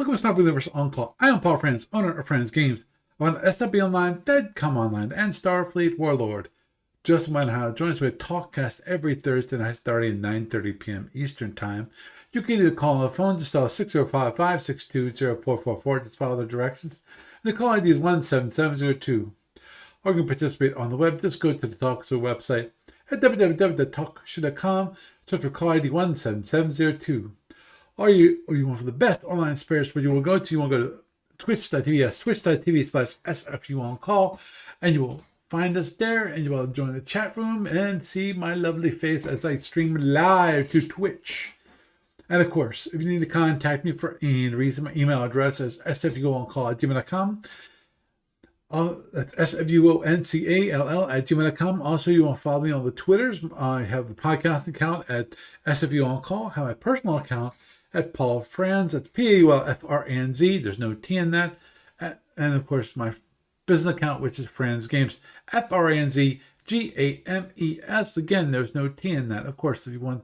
Welcome to Stop Universe On Call. I am Paul Franz, owner of Franz Games. I'm on SW Online, Deadcom Online, and Starfleet Warlord. Just a reminder how to join us with a Talkcast every Thursday night starting at 9:30 p.m. Eastern Time. You can either call on the phone, just dial 605-562-0444, just follow the directions. And the call ID is 17702. Or you can participate on the web. Just go to the Talkshow website at www.talkshow.com, search for call ID 17702. Or you want for the best online spares, but you want to go to twitch.tv, yes, twitch.tv/SFUOnCall, and you will find us there, and you will join the chat room and see my lovely face as I stream live to Twitch. And of course, if you need to contact me for any reason, my email address is sfuoncall@gmail.com. That's SFUONCALL@gmail.com. Also, you want to follow me on the Twitters. I have a podcast account at SFUOnCall. I have my personal account at Paul Franz. That's PAULFRANZ. There's no T in that. And of course, my business account, which is Franz Games, FRANZGAMES. Again, there's no T in that. Of course, if you want,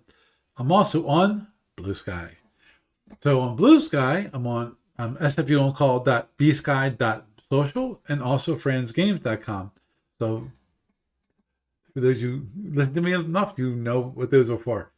I'm also on Blue Sky. So on Blue Sky, I'm on SFUOnCall.bsky.social and also franzgames.com. So for those you listen to me enough, you know what those are for.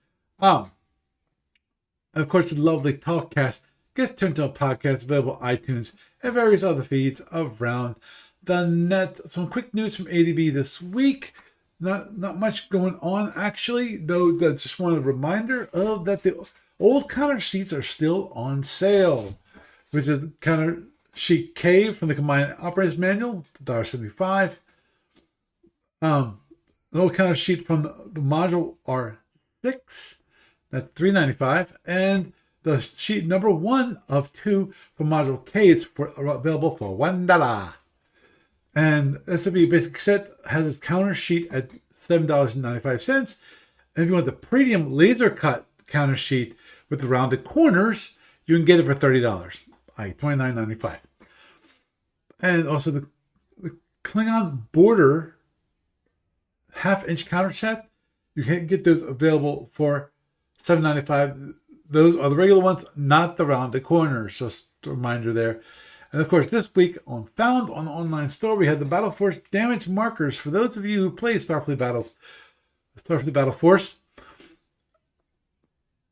And of course, the lovely Talkcast gets turned into a podcast available on iTunes and various other feeds around the net. Some quick news from ADB this week. Not much going on, actually, though. That's just one reminder of that the old counter sheets are still on sale. Which is counter sheet K from the Combined Operator's Manual, $1.75. The old counter sheet from the module R6. That's $3.95, and the sheet number 1 of 2 from Module K is available for $1. And SW Basic Set has its counter sheet at $7.95. And if you want the premium laser cut counter sheet with the rounded corners, you can get it for $30, i.e. $29.95. And also the Klingon border half-inch counter set, you can get those available for $7.95. Those are the regular ones, not the rounded corners. Just a reminder there. And of course, this week found on the online store, we had the Battle Force damage markers. For those of you who play Starfleet Battle Force,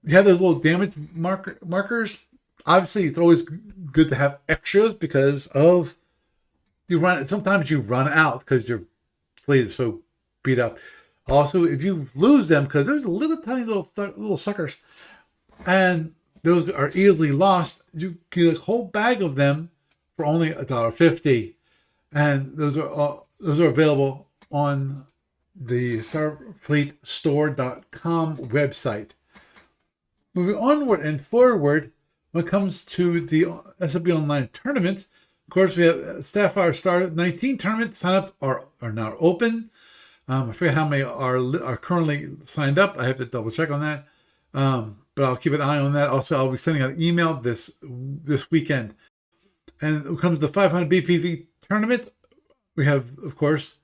you have those little damage markers. Obviously, it's always good to have extras because of sometimes you run out because your fleet is so beat up. Also, if you lose them, because there's a little tiny little suckers, and those are easily lost, you get a whole bag of them for only $1.50, and those are available on the StarfleetStore.com website. Moving onward and forward, when it comes to the SFB Online tournament, of course, we have Sapphire Star 19 tournament signups are now open. I forget how many are currently signed up. I have to double check on that. But I'll keep an eye on that. Also, I'll be sending out an email this weekend. And when it comes to the 500 BPV tournament, we have, of course,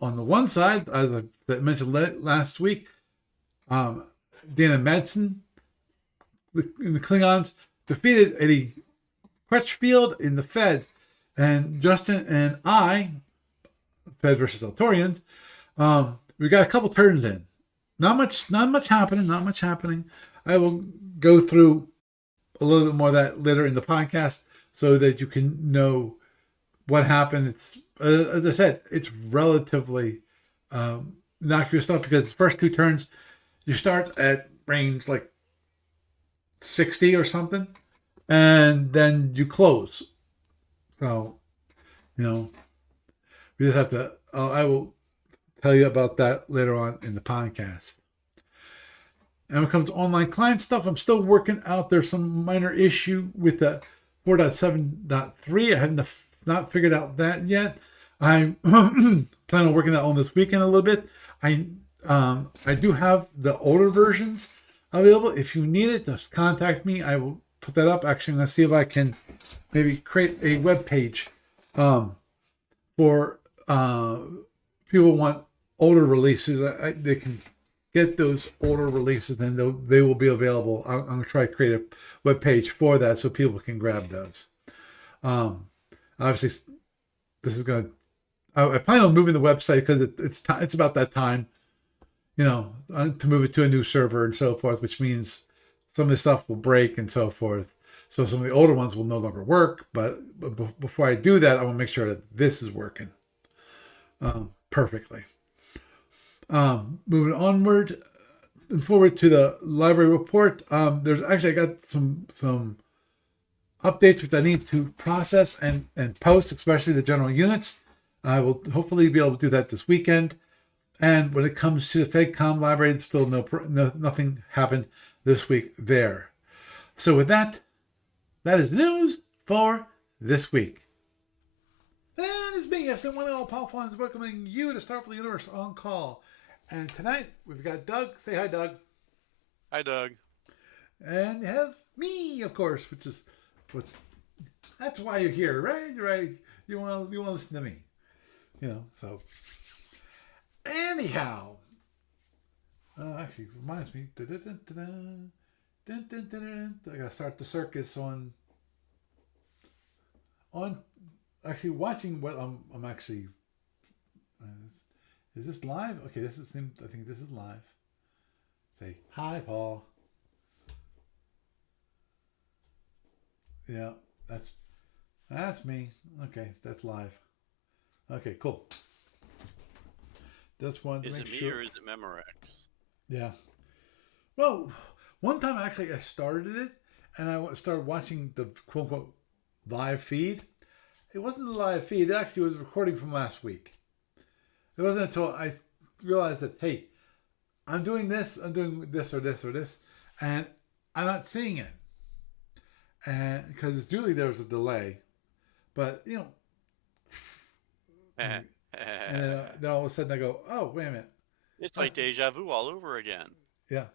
on the one side, as I mentioned last week, Dana Madsen in the Klingons defeated Eddie Crutchfield in the Fed. And Justin and I, Fed versus Altorians, we got a couple turns in. Not much happening. I will go through a little bit more of that later in the podcast so that you can know what happened. It's as I said, it's relatively innocuous stuff because the first 2 turns you start at range like 60 or something, and then you close. So, we just have to. I will tell you about that later on in the podcast. And when it comes to online client stuff, I'm still working out. There's some minor issue with the 4.7.3. I haven't not figured out that yet. I plan on working that on this weekend a little bit. I do have the older versions available. If you need it, just contact me. I will put that up. Actually, I'm going to see if I can maybe create a web page for people who want older releases. They can get those older releases, and they will be available. I'm going to try to create a web page for that so people can grab those. Um, Obviously, this is going to. I plan on moving the website because it's about that time, to move it to a new server and so forth, which means some of the stuff will break and so forth. So some of the older ones will no longer work. But before I do that, I want to make sure that this is working perfectly. Moving onward and forward to the library report. There's actually I got some updates which I need to process and post, especially the general units. I will hopefully be able to do that this weekend. And when it comes to the FedCom library, still nothing happened this week there. So with that is news for this week. And it's me, one of all powerful ones, welcoming you to Starfleet Universe on Call. And tonight we've got Doug. Say hi, Doug. Hi, Doug. And you have me, of course, which is that's why you're here, right? Right? You want to listen to me, So anyhow, actually reminds me. I gotta start the circus on actually watching what I'm actually. Is this live? Okay, I think this is live. Say hi, Paul. Yeah, that's me. Okay, that's live. Okay, cool. Just wanted to Is make it me sure. or is it Memorex? Yeah. Well, one time actually I started it and I started watching the quote unquote live feed. It wasn't the live feed. It actually was recording from last week. It wasn't until I realized that, hey, I'm doing this or this, and I'm not seeing it. And because usually there's a delay, but and then all of a sudden I go, oh, wait a minute. It's like deja vu all over again. Yeah.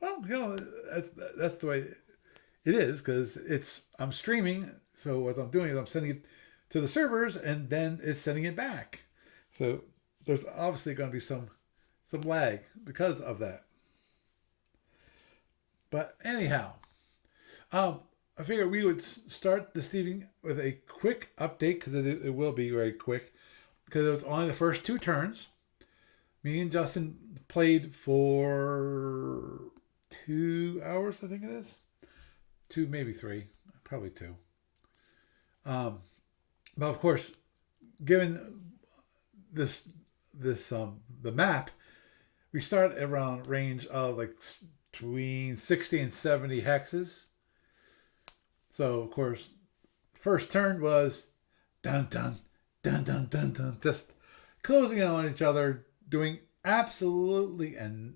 Well, that's the way it is because I'm streaming. So what I'm doing is I'm sending it to the servers and then it's sending it back. So there's obviously going to be some lag because of that. But anyhow, I figured we would start this evening with a quick update because it will be very quick because it was only the first two turns. Me and Justin played for 2 hours, I think it is. 2, maybe 3, probably 2. But of course, given the map, we start around range of like between 60 and 70 hexes. So of course, first turn was dun dun dun dun dun dun, just closing in on each other, doing absolutely and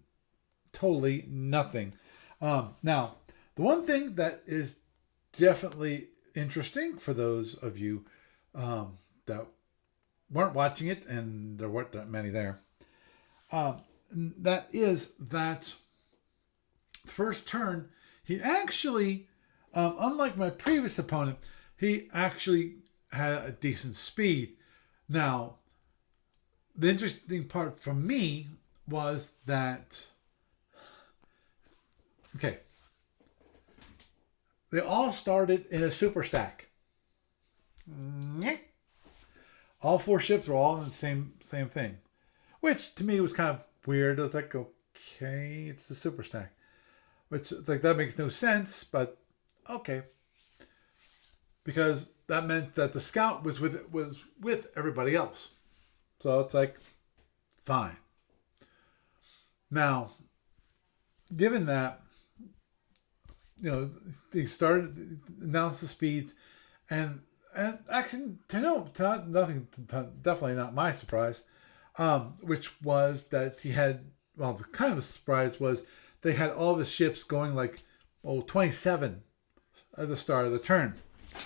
totally nothing. Now, the one thing that is definitely interesting for those of you that weren't watching it, and there weren't that many there, that is that first turn, he actually, unlike my previous opponent, he actually had a decent speed. Now, the interesting part for me was that, okay, they all started in a super stack. All 4 ships were all in the same thing, which to me was kind of weird. I was like, okay, it's the super stack, which like that makes no sense, but okay, because that meant that the scout was with everybody else, so it's like fine. Now, given that, they started announced the speeds, and actually nothing, definitely not my surprise, which was that he had, well, the kind of surprise was they had all the ships going like 27 at the start of the turn,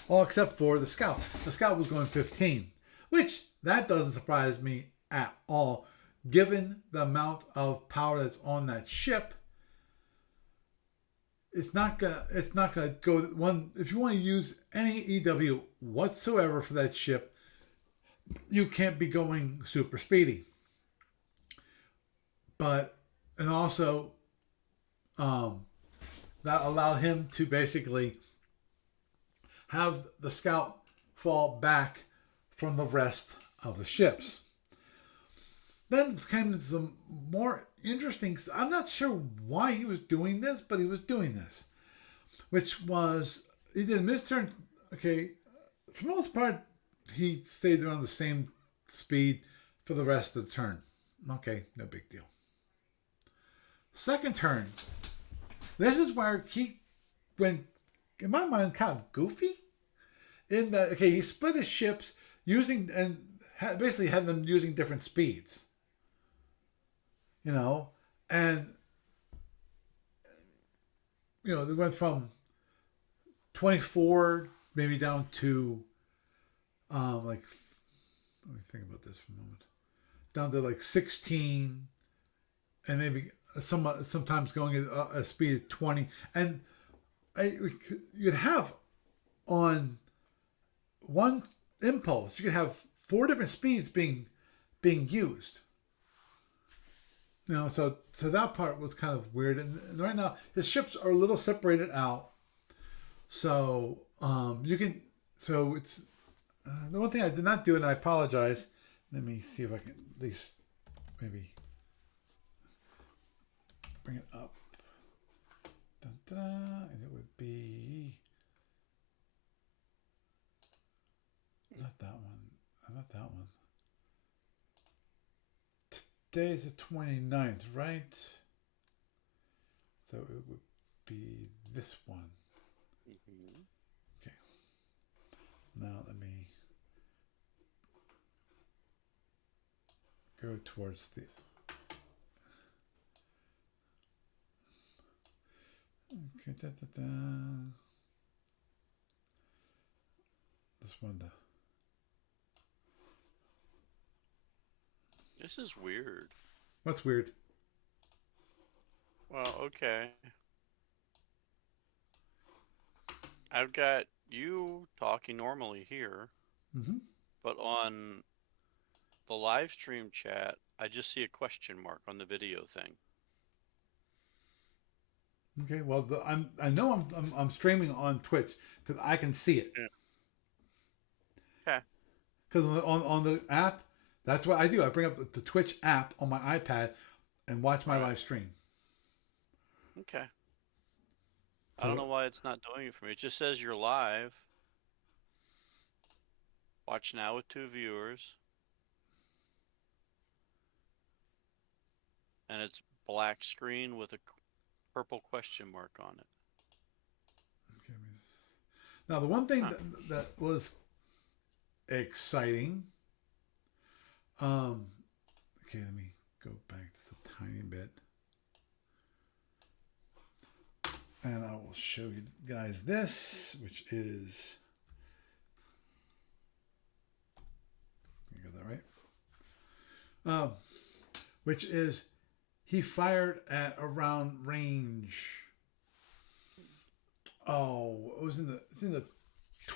all except for the scout. The scout was going 15, which that doesn't surprise me at all, given the amount of power that's on that ship. It's not gonna go one. If you want to use any EW whatsoever for that ship, you can't be going super speedy. but and also um, that allowed him to basically have the scout fall back from the rest of the ships. Then came some more interesting. I'm not sure why he was doing this, but he was doing this, which was he did mid-turn. Okay, for the most part, he stayed around the same speed for the rest of the turn. Okay, no big deal. Second turn, this is where he went, in my mind, kind of goofy. In that, okay, he split his ships using and basically had them using different speeds. You know, and they went from 24 maybe down to like let me think about this for a moment. Down to like 16, and maybe sometimes going at a speed of 20. And you'd have on one impulse, you could have 4 different speeds being used. So that part was kind of weird. And right now, his ships are a little separated out. So you can. So it's the one thing I did not do, and I apologize. Let me see if I can at least maybe bring it up. Dun, dun, dun, and it would be not that one. Not that one. Today's the 29th, right? So it would be this one. Mm-hmm. Okay. Now let me go towards the. Okay, this one. This is weird. What's weird? Well, okay. I've got you talking normally here, Mm-hmm. but on the live stream chat, I just see a question mark on the video thing. Okay. Well, I know I'm streaming on Twitch because I can see it. Yeah. Okay. Because on the app, that's what I do. I bring up the Twitch app on my iPad and watch my Right. live stream. Okay. I don't know So why it's not doing it for me. It just says you're live. Watch now with 2 viewers. And it's black screen with a purple question mark on it. okay, now the one thing Huh. that was exciting. Okay, let me go back just a tiny bit. And I will show you guys this, which is. You got that right? Which is he fired at around range. Oh, it's in the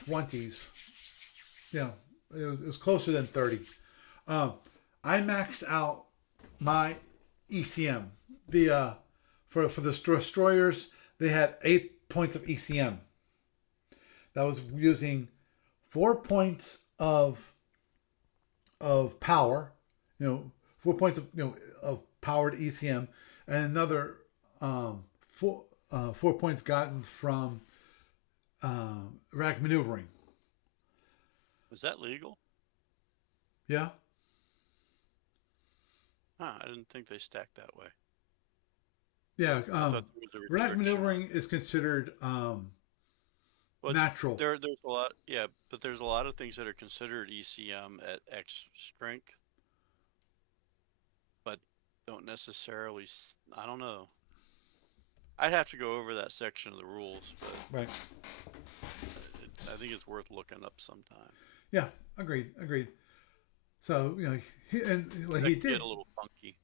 20s. Yeah, it was closer than 30. I maxed out my ECM. For the destroyers, they had 8 points of ECM. That was using 4 points of power. 4 points of powered ECM, and another 4 points gotten from rack maneuvering. Is that legal? Yeah. Huh, I didn't think they stacked that way. Yeah. I thought there was a Rack restriction. maneuvering is considered Well, natural. there's a lot, yeah, but there's a lot of things that are considered ECM at X strength, but don't necessarily. I don't know. I'd have to go over that section of the rules, but Right. I think it's worth looking up sometime. Yeah. Agreed. So what That he can did, get a little funky.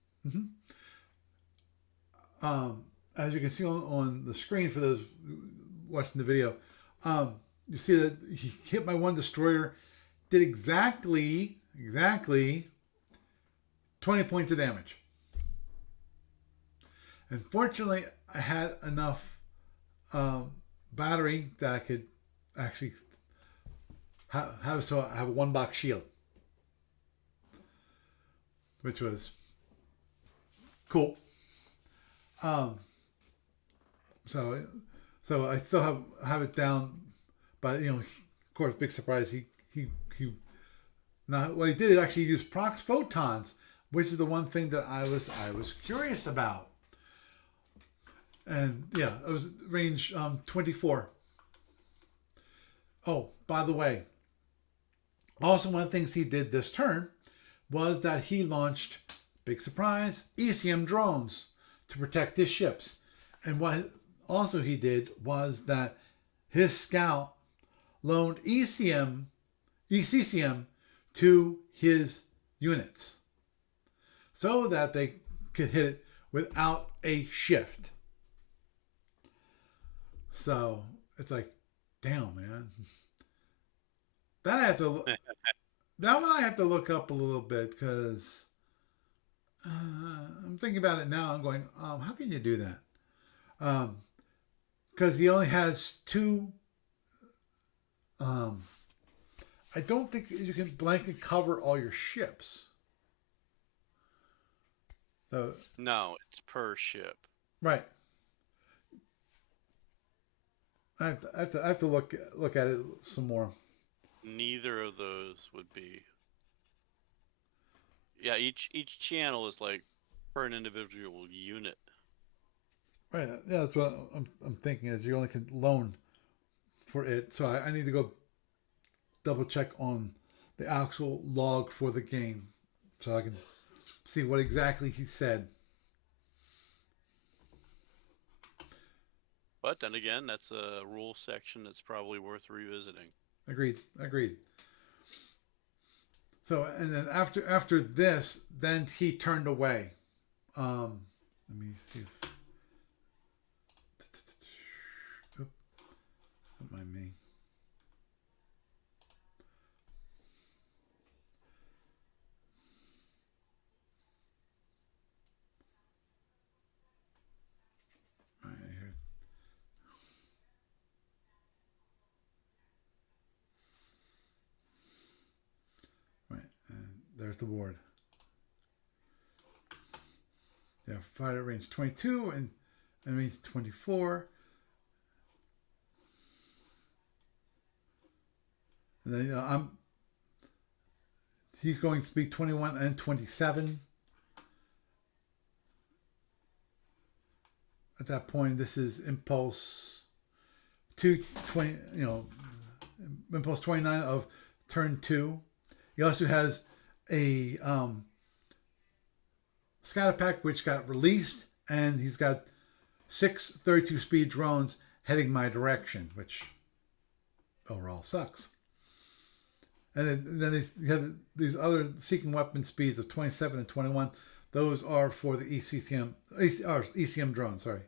as you can see on the screen for those watching the video, you see that he hit my one destroyer, did exactly 20 points of damage. And fortunately, I had enough battery that I could actually have a one box shield, which was cool. Um, so so I still have it down, but of course, big surprise. He now what he did is actually use prox photons, which is the one thing that I was curious about. And yeah, it was range 24. Oh, by the way, also one of the things he did this turn was that he launched, big surprise, ECM drones to protect his ships. And what also he did was that his scout loaned ECCM to his units so that they could hit it without a shift. So it's like, damn, man. That I have to. That one I have to look up a little bit because I'm thinking about it now. I'm going, how can you do that? Because he only has two. Um, I don't think you can blanket cover all your ships. So No, it's per ship. right, I have to look at it some more. Neither of those would be. Yeah, each channel is like per an individual unit. Right, yeah, that's what I'm thinking. Is you only can loan for it, so I need to go double check on the actual log for the game so I can see what exactly he said. But then again, that's a rule section that's probably worth revisiting. Agreed. So and then after this, then he turned away. Let me see if. Oop, don't mind me. Right here. Right, and there's the board. Yeah, fighter range 22 and range 24. And then he's going to speed 21 and 27. At that point, this is impulse 220. Impulse 29 of turn 2. He also has a scatter pack which got released, and he's got 6 32 speed drones heading my direction, which overall sucks. And then he had these other seeking weapon speeds of 27 and 21. Those are for the ECM drone. Sorry.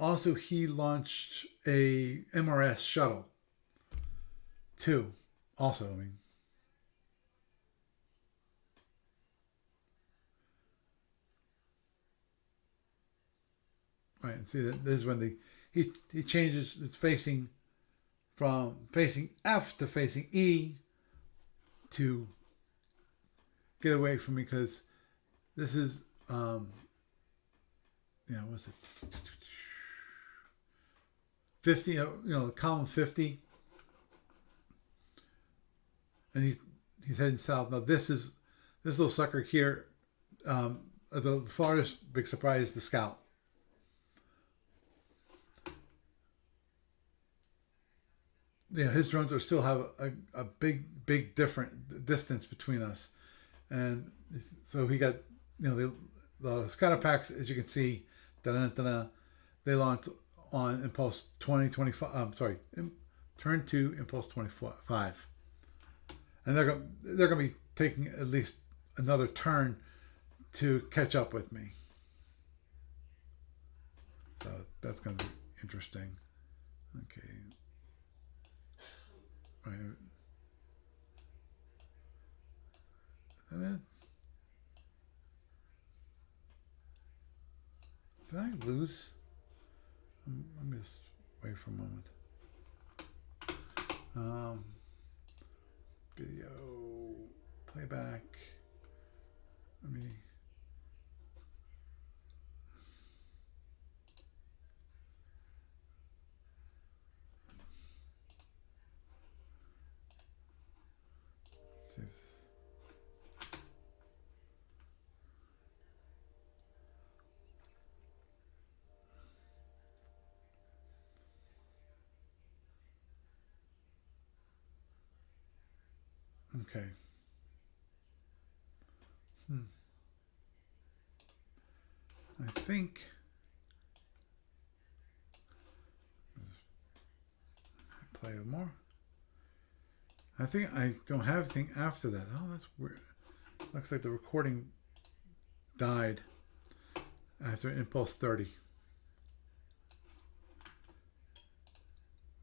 Also, he launched a MRS shuttle too. Also, I mean, right. And see that this is when he changes. It's facing from facing F to facing E to get away from me because this is what's it 50, column 50, and he's heading south. Now this little sucker here, the farthest big surprise is the scout. Yeah, his drones are still have a big different distance between us, and so he got the scatter packs, as you can see, they launched on impulse 2025. I'm sorry, turn 2 impulse 25, and they're going to be taking at least another turn to catch up with me. So that's going to be interesting. Okay. Right. Did lose? Let me just wait for a moment. Video playback. Let me. See if, okay. I think play more. I think I don't have anything after that. Oh, that's weird. Looks like the recording died after Impulse 30.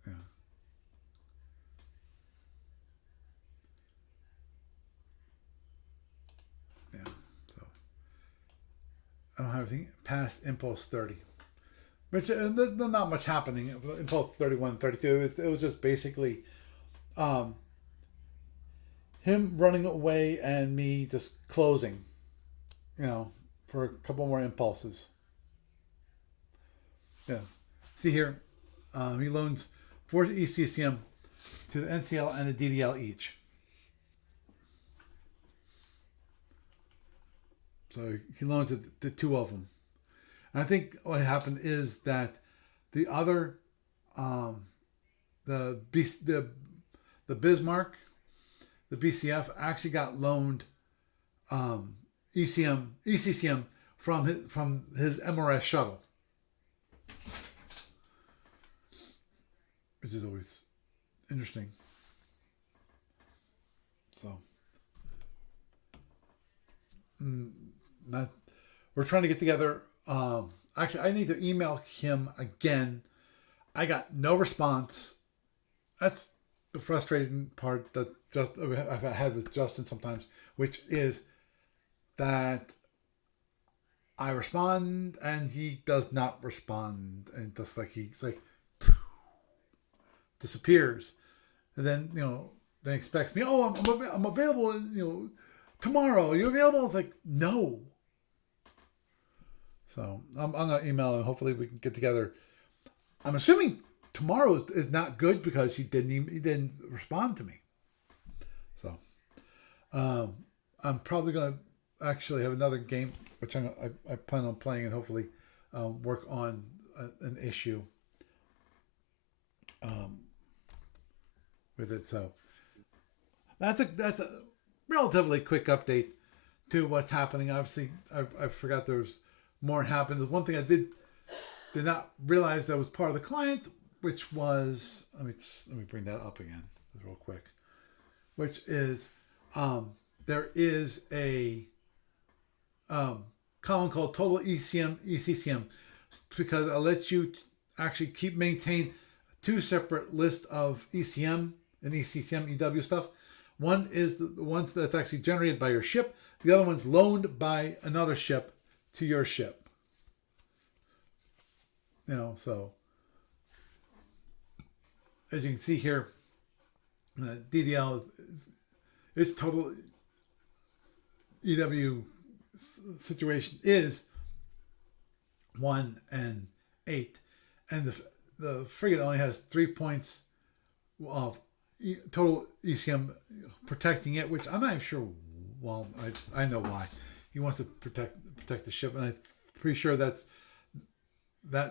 Yeah. Yeah. So I don't have anything past Impulse 30. Which there's not much happening. Impulse 31, 32. It was just basically him running away and me just closing, for a couple more impulses. Yeah. See here, he loans 4 ECCM to the NCL and the DDL each. So he loans it to 2 of them. And I think what happened is that the other, the Bismarck, the BCF actually got loaned ECCM from his MRS shuttle, which is always interesting. So, we're trying to get together. Actually, I need to email him again. I got no response. That's the frustrating part that I've had with Justin sometimes, which is that I respond and he does not respond, and just like he disappears, and then then expects me. Oh, I'm available. Tomorrow. Are you available? It's like no. So I'm gonna email and hopefully we can get together. I'm assuming tomorrow is not good because he didn't respond to me. So I'm probably gonna actually have another game which I plan on playing and hopefully work on an issue with it. So that's a relatively quick update to what's happening. Obviously, I forgot there was more happened. The one thing I did not realize that was part of the client, which was let me bring that up again real quick, which is there is a column called total ECCM because it lets you actually maintain 2 separate lists of ECM and ECCM EW stuff. One is the ones that's actually generated by your ship. The other one's loaned by another ship to your ship. So as you can see here, DDL its total EW situation is 1 and 8, and the frigate only has 3 points of total ECM protecting it, which I'm not even sure. Well, I know why he wants to protect the ship, and I'm pretty sure that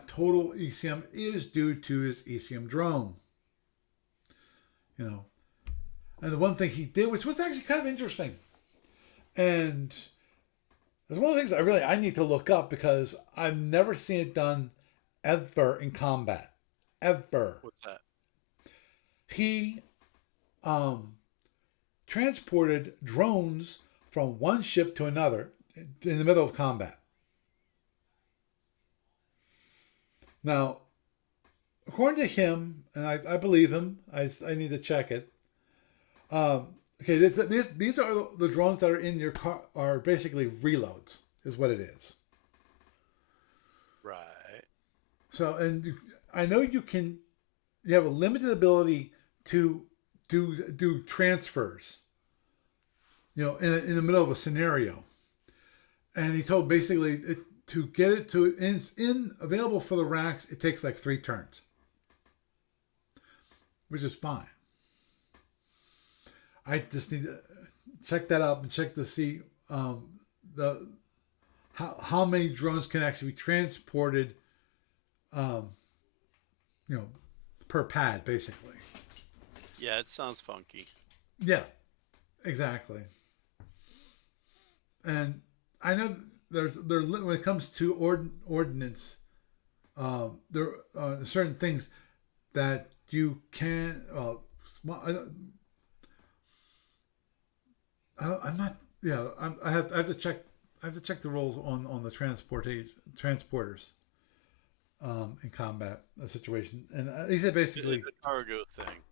total ECM is due to his ECM drone. And the one thing he did, which was actually kind of interesting, and it's one of the things I need to look up because I've never seen it done ever in combat. Ever. What's that? He transported drones from one ship to another in the middle of combat. Now, according to him, and I believe him, I need to check it. Okay, these are the drones that are in your car are basically reloads, is what it is. Right. So, I know you can. You have a limited ability to do transfers. In the middle of a scenario, and he told basically to get it to in available for the racks, it takes like 3 turns, which is fine. I just need to check that up and check to see the how many drones can actually be transported, um, you know, per pad, basically. Yeah, it sounds funky. Yeah, exactly. And I know there when it comes to ordnance, there are certain things that you can. I'm not. Yeah, I have to check. I have to check the rules on the transporters in combat situation. And he said It's basically, a cargo thing.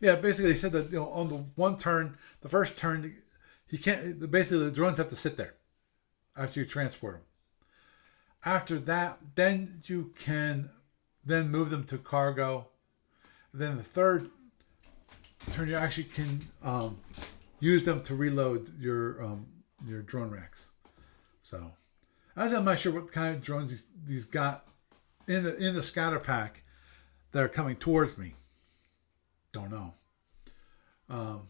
yeah, basically he said that on the one turn, the first turn, he can't. Basically, the drones have to sit there after you transport them. After that, then you can then move them to cargo. Then the third turn, you actually can use them to reload your drone racks. So, as I'm not sure what kind of drones these got in the scatter pack that are coming towards me. Don't know. Um,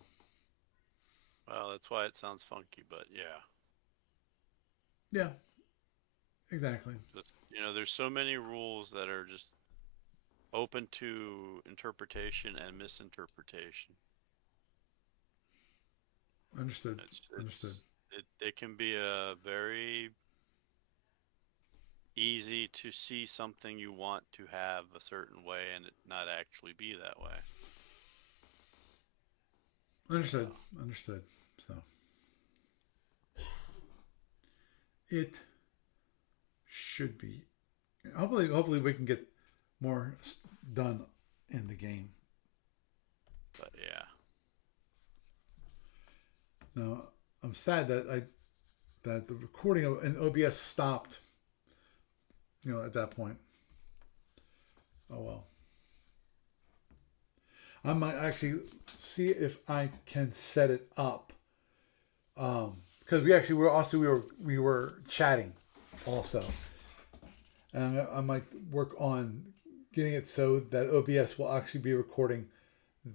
Well, that's why it sounds funky, but yeah. yeah, exactly. There's so many rules that are just open to interpretation and misinterpretation. Understood. It's Understood. it's it can be a very easy to see something you want to have a certain way and it not actually be that way. Understood. So, Understood. So it should be. Hopefully we can get more done in the game. but yeah. Now I'm sad that the recording of an OBS stopped. At that point. Oh well. I might actually see if I can set it up. Because we were chatting also, and I might work on getting it so that OBS will actually be recording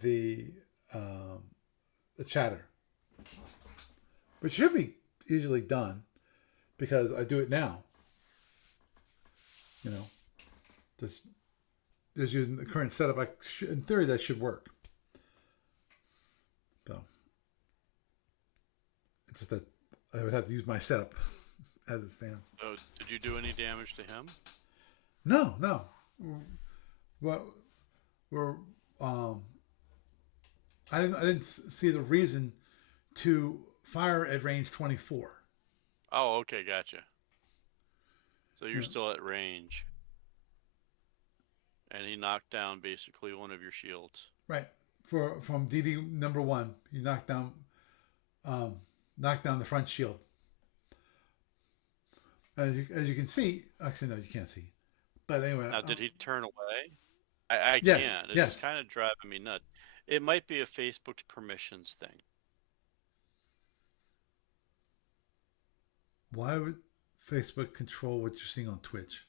the um, the chatter, which should be easily done because I do it now. You know, just using the current setup. In theory, that should work. So it's just that I would have to use my setup as it stands. So, did you do any damage to him? No, no. Well, we're I didn't see the reason to fire at range 24. Oh, okay, gotcha. So You you're know, still at range, and he knocked down basically one of your shields. right. From DD number 1, you um, knocked down the front shield. As you can see, actually no, you can't see. But anyway, Now, did he turn away? I yes, can't. It's yes. kind of driving me nuts. It might be a Facebook's permissions thing. Why would Facebook control what you're seeing on Twitch?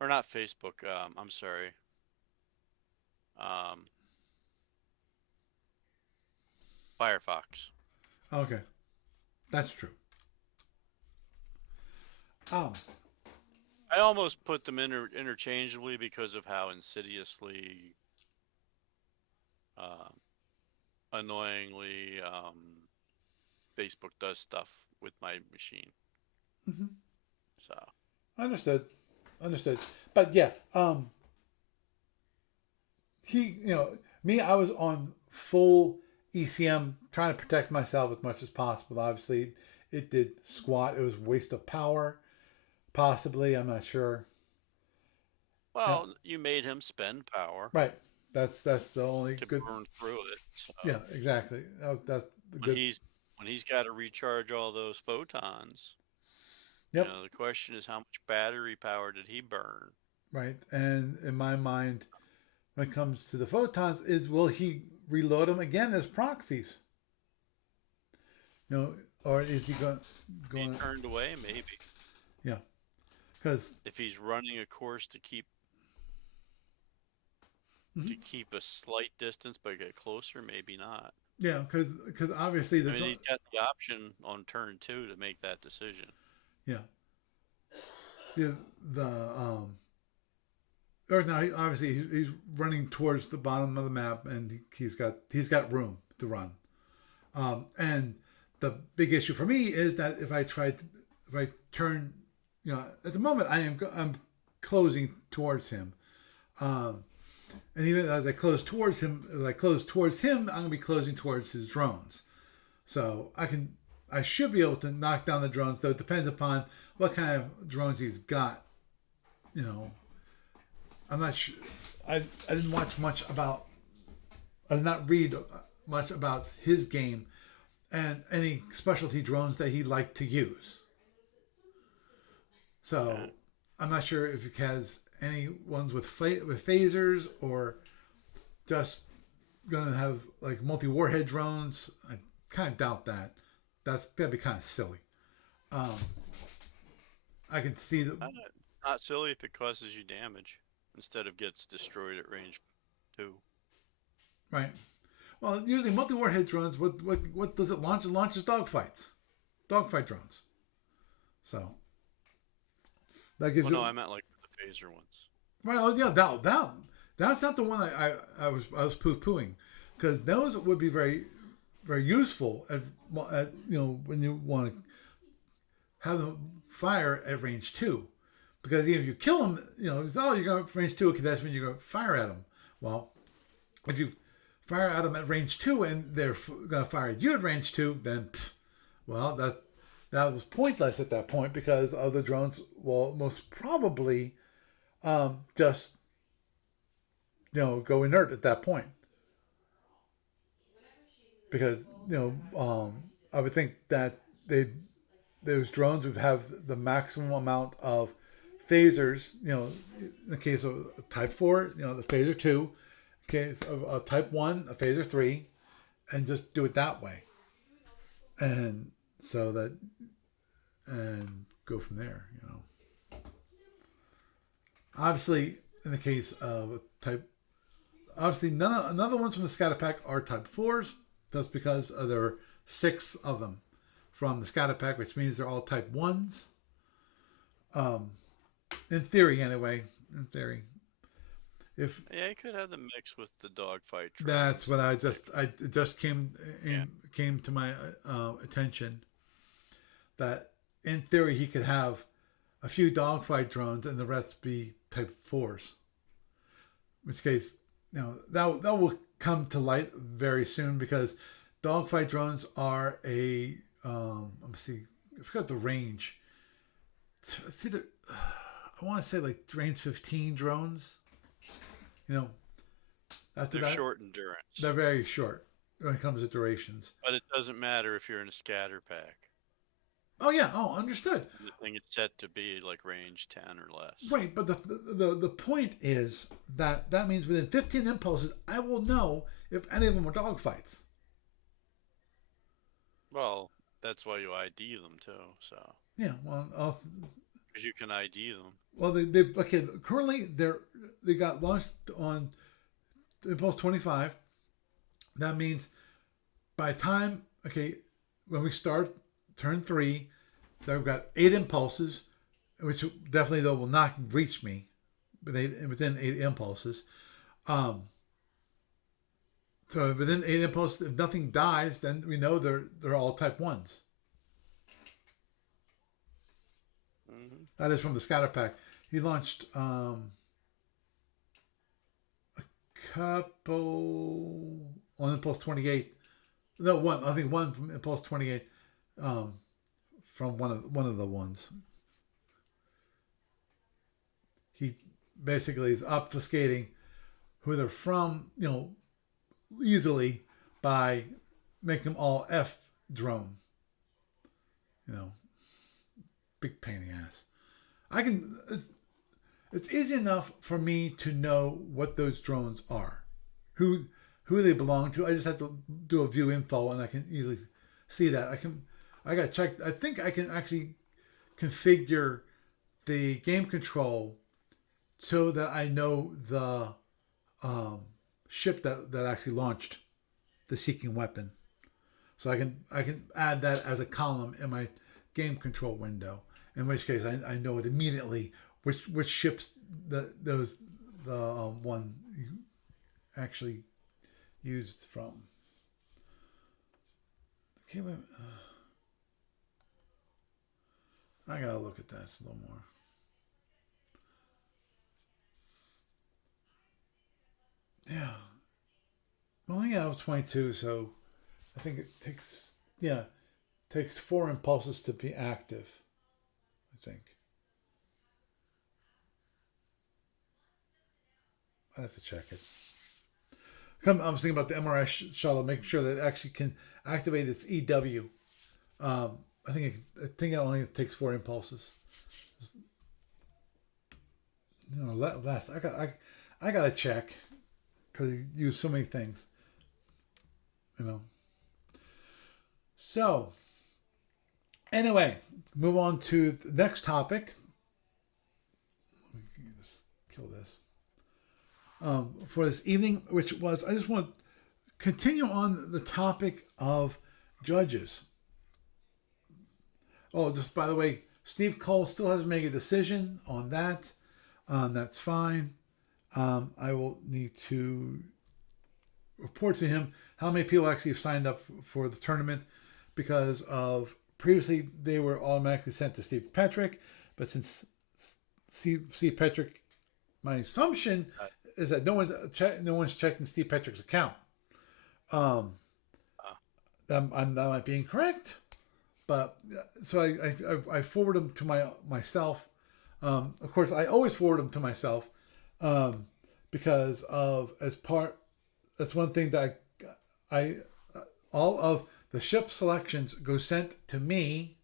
Or not Facebook, I'm sorry. Um, Firefox. Okay, that's true. Um, I almost put them interchangeably because of how insidiously, um, annoyingly, Facebook does stuff with my machine. mhm. So, Understood, understood. But yeah, me, I was on full ECM trying to protect myself as much as possible. Obviously, it did squat. It was a waste of power, possibly. I'm not sure. Yeah, well, you made him spend power right. That's the only to good. burn through it. Yeah, So exactly. That's the when good. he's got to recharge all those photons, Yep. the question is how much battery power did he burn? right? And in my mind, when it comes to the photons, is will he reload them again as proxies? You know, or is he Be going? turned away, maybe. Yeah, because If he's running a course to keep a slight distance but get closer, maybe not. yeah, because obviously I mean, he's got the option on turn 2 to make that decision. yeah, the or now obviously he's running towards the bottom of the map, and he's got room to run. And the big issue for me is that if I turn, at the moment I'm closing towards him. And even as I close towards him, I'm gonna be closing towards his drones. So I should be able to knock down the drones, though it depends upon what kind of drones he's got. You know, I'm not sure. I didn't watch much about. I did not read much about his game and any specialty drones that he liked to use. So Okay. I'm not sure if he has any ones with phasers or just gonna have like multi warhead drones. I kind of doubt that. That'd be kind of silly. Um, I can see that. Not silly if it causes you damage instead of gets destroyed at range 2. Right. Well, usually multi warhead drones. What does it launch? It launches dogfight drones. So that gives Well, you. no, I meant like the phaser ones. Right. Oh yeah. That's not the one I was poo pooing, because those would be very very useful at when you want to have them fire at range 2, because even if you kill them, you're going to range 2, okay, that's when you're going to fire at them. Well, if you fire at them at range 2 and they're going to fire at you at range 2, then well, that was pointless at that point, because other drones will most probably just go inert at that point, because I would think that those drones would have the maximum amount of phasers. In the case of Type 4, the phaser 2. In case of a Type 1, a phaser 3, and just do it that way, and so that and go from there. Obviously, in the case of type, obviously none of the ones from the scatter pack are Type 4s, just because there are 6 of them from the scatter pack, which means they're all Type 1s. In theory, anyway. In theory, if Yeah, you could have the mix with the dogfight drones. that's what it just came to my attention, that in theory he could have a few dogfight drones and the rest be Type 4s. In which case, that will come to light very soon, because dogfight drones are a let me see, I forgot the range. It's either I want to say like range 15 drones. After They're that, short endurance. they're very short when it comes to durations. But it doesn't matter if you're in a scatter pack. Oh yeah, understood. The thing is set to be like range 10 or less. Right, but the point is that means within 15 impulses, I will know if any of them are dogfights. Well, that's why you ID them too. So Yeah, well, because you can ID them. well, okay. Currently, they got launched on Impulse 25. That means by the time, okay, when we start turn 3, they've got 8 impulses, which definitely though will not reach me, but within 8 impulses. So within 8 impulses, if nothing dies, then we know they're all Type 1s. Mm-hmm. That is from the scatter pack. He launched a couple on Impulse 28. No, one. I think one from Impulse 28. From one of the ones. He basically is obfuscating who they're from, easily by making them all F drone. Big pain in the ass. it's easy enough for me to know what those drones are, who they belong to. I just have to do a view info, and I can easily see that. I got checked. I think I can actually configure the game control so that I know the ship that actually launched the seeking weapon. So I can add that as a column in my game control window. In which case, I know it immediately which ships the one actually used from. Okay, wait, I gotta look at that a little more. Yeah, well, yeah, I was 22, so I think it takes 4 impulses to be active. I think I have to check it. I was thinking about the MRS shuttle, making sure that it actually can activate its EW. I think it only takes 4 impulses. Last I gotta check because you use so many things. You know. So anyway, move on to the next topic. Let me just kill this. For this evening, which was I just want to continue on the topic of judges. Oh, just by the way, Steve Cole still hasn't made a decision on that. That's fine. I will need to report to him how many people actually have signed up for the tournament because of previously they were automatically sent to Steve Petrick, but since Steve Petrick, my assumption is that no one's checking Steve Petrick's account. That might be incorrect, but so I forward them to myself. Of course, I always forward them to myself because of that's one thing that I all of the ship selections go sent to me.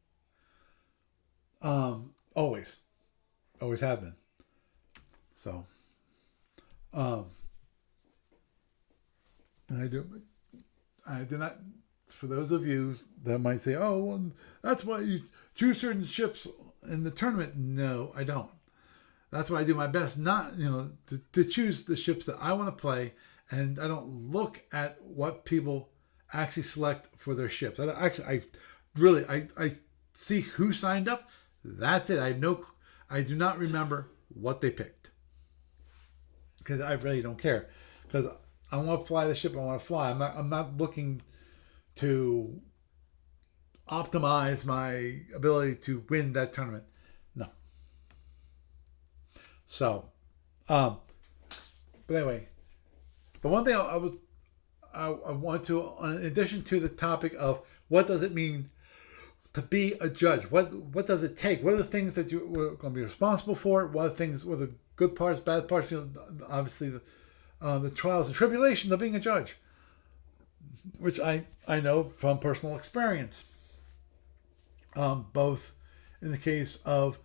Always have been. So, I do not. For those of you that might say, "Oh, well, that's why you choose certain ships in the tournament." No, I don't. That's why I do my best not, to choose the ships that I want to play, and I don't look at what people actually select for their ships. I see who signed up. That's it. I do not remember what they picked because I really don't care because I want to fly the ship I want to fly. I'm not looking to optimize my ability to win that tournament. No. So, but anyway, the one thing I want to, in addition to the topic of what does it mean to be a judge, what does it take? What are the things that you are going to be responsible for? What are the good parts, bad parts? Obviously the trials and tribulations of being a judge, which I know from personal experience. Both in the case of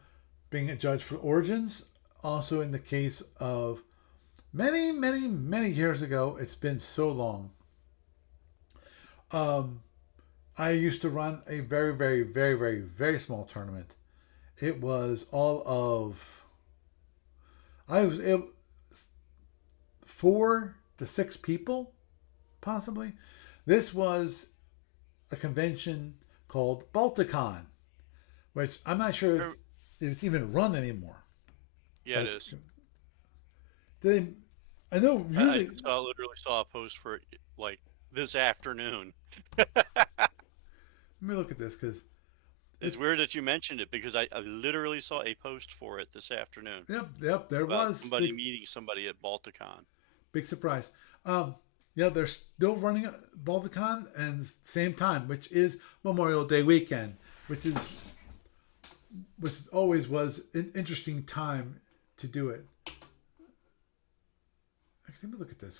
being a judge for Origins, also in the case of many, many, many years ago. It's been so long. I used to run a very, very, very, very, very small tournament. It was I was able 4 to 6 people, possibly. This was a convention called Balticon, which I'm not sure if it's even run anymore. Yeah, it is. I know usually. I literally saw a post for it like this afternoon. Let me look at this because it's weird that you mentioned it because I literally saw a post for it this afternoon. Yep, there was somebody meeting somebody at Balticon. Big surprise. Yeah, they're still running Balticon and same time, which is Memorial Day weekend, which always was an interesting time to do it. Actually, let me look at this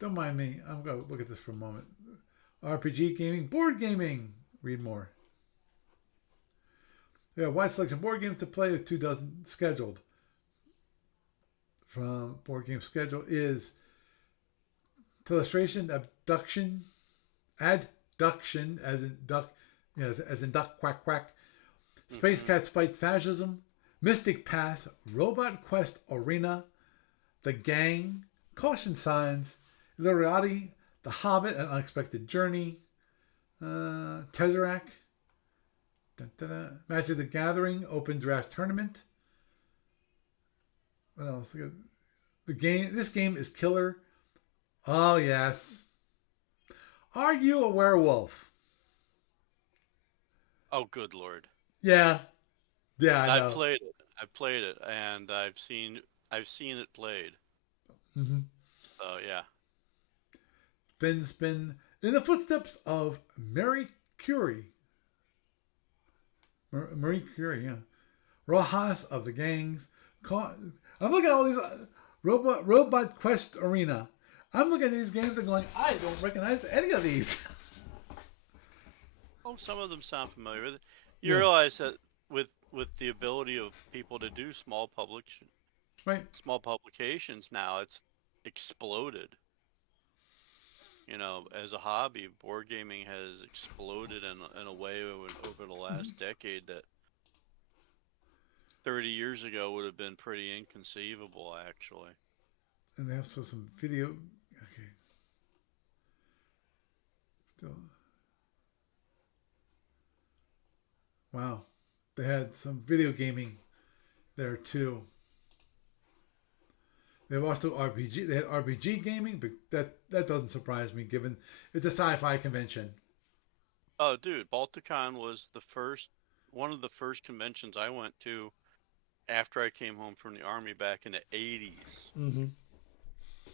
don't mind me. I'm going to look at this for a moment. RPG gaming, board gaming. Read more. Yeah, wide selection of board games to play with 2 dozen scheduled. from board game schedule is Illustration, Adduction, as in duck, as in duck, quack, quack. Space Cats Fight Fascism, Mystic Pass, Robot Quest Arena, The Gang, Caution Signs, Liriati, The Hobbit, An Unexpected Journey, Tesseract, Magic the Gathering, Open Draft Tournament. What else? The game. This game is killer. Oh yes. Are you a werewolf? Oh, good Lord. Yeah. Yeah, I know. I've played it, and I've seen it played. Mm-hmm. So yeah. Finn Spin in the footsteps of Marie Curie. Marie Curie, yeah. Rojas of the Gangs. I'm looking at all these Robot Quest Arena. I'm looking at these games and going, I don't recognize any of these. Oh, some of them sound familiar. You realize that with the ability of people to do small publications now, it's exploded. As a hobby, board gaming has exploded in a way over the last decade that 30 years ago would have been pretty inconceivable, actually. And they have some video. Okay. So, wow. They had some video gaming there too. They watched the RPG. They had RPG gaming, but that doesn't surprise me, given it's a sci-fi convention. Oh, dude, Balticon was one of the first conventions I went to after I came home from the Army back in the 80s. Mm-hmm.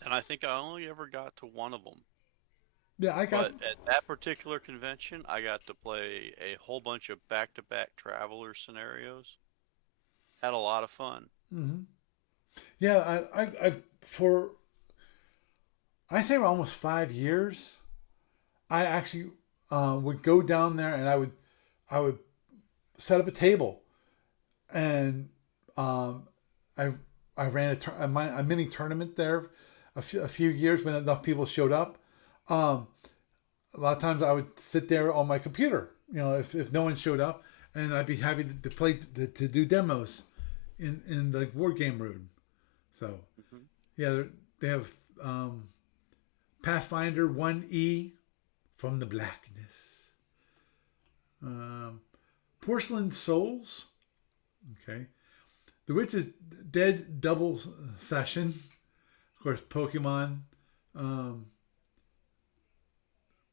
And I think I only ever got to one of them. Yeah, But at that particular convention, I got to play a whole bunch of back-to-back Traveler scenarios. Had a lot of fun. Mm-hmm. Yeah, I say almost 5 years. I actually would go down there and I would set up a table, and I ran a mini tournament there a few years when enough people showed up. A lot of times I would sit there on my computer, if no one showed up, and I'd be happy to play to do demos in the board game room. So yeah, they have Pathfinder 1E from the Blackness, Porcelain Souls. Okay, The Witch's Dead double session. Of course, Pokemon.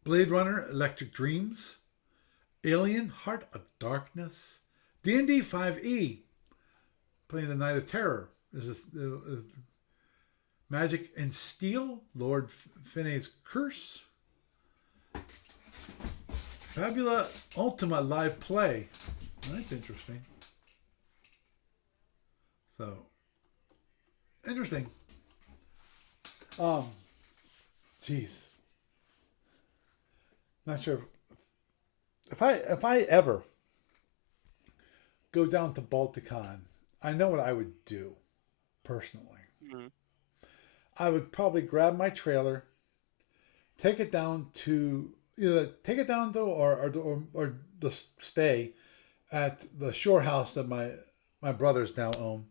Blade Runner, Electric Dreams, Alien, Heart of Darkness, D&D 5e, playing the Night of Terror. Is Magic and Steel, Lord Finney's Curse, Fabula Ultima Live Play. That's interesting. So, interesting. Jeez. Not sure if I ever go down to Balticon, I know what I would do personally. Mm-hmm. I would probably grab my trailer, take it down to or just stay at the shore house that my brothers now own.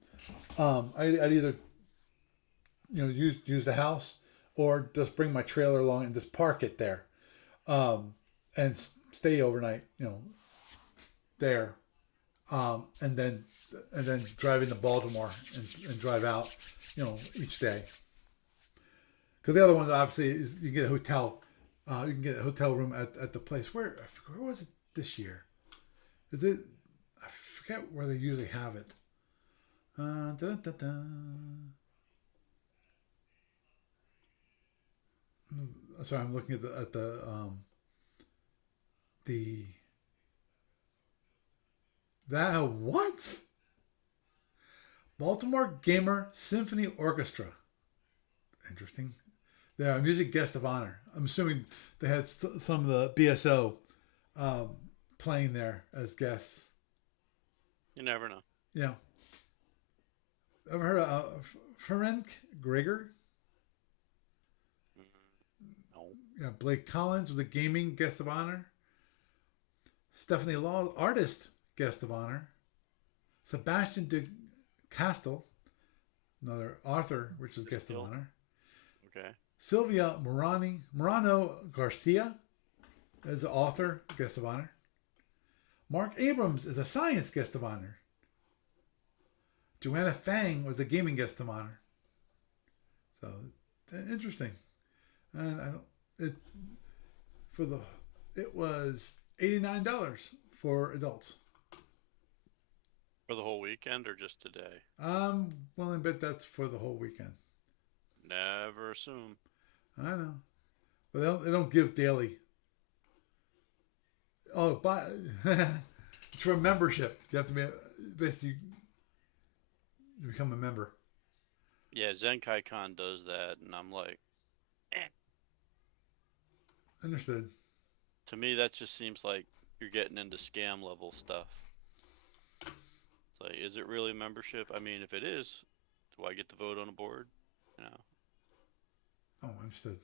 I'd either use the house or just bring my trailer along and just park it there. And stay overnight, there, and then drive into Baltimore and drive out, each day. Because the other one, obviously, is you get a hotel. You can get a hotel room at the place. Where was it this year? Is it? I forget where they usually have it. Sorry, I'm looking at what? Baltimore Gamer Symphony Orchestra. Interesting. They're a music guest of honor. I'm assuming they had some of the BSO playing there as guests. You never know. Yeah. Ever heard of Ferenc Gregor? No. Yeah, Blake Collins was a gaming guest of honor. Stephanie Law, artist guest of honor. Sebastian de Castel, another author, which is guest of Skill. honor. Okay. Sylvia Morano Garcia is an author, guest of honor. Mark Abrams is a science guest of honor. Joanna Fang was a gaming guest of honor. So interesting. And I don't it for the it was $89 for adults. For the whole weekend or just today? I'm willing to bet that's for the whole weekend. Never assume. I know, but they don't give daily. Oh, but it's for a membership. You have to be basically to become a member. Yeah, Zenkai Con does that, and I'm like, eh. Understood. To me, that just seems like you're getting into scam level stuff. It's like, is it really membership? I mean, if it is, do I get to vote on a board? You know. Oh, understood.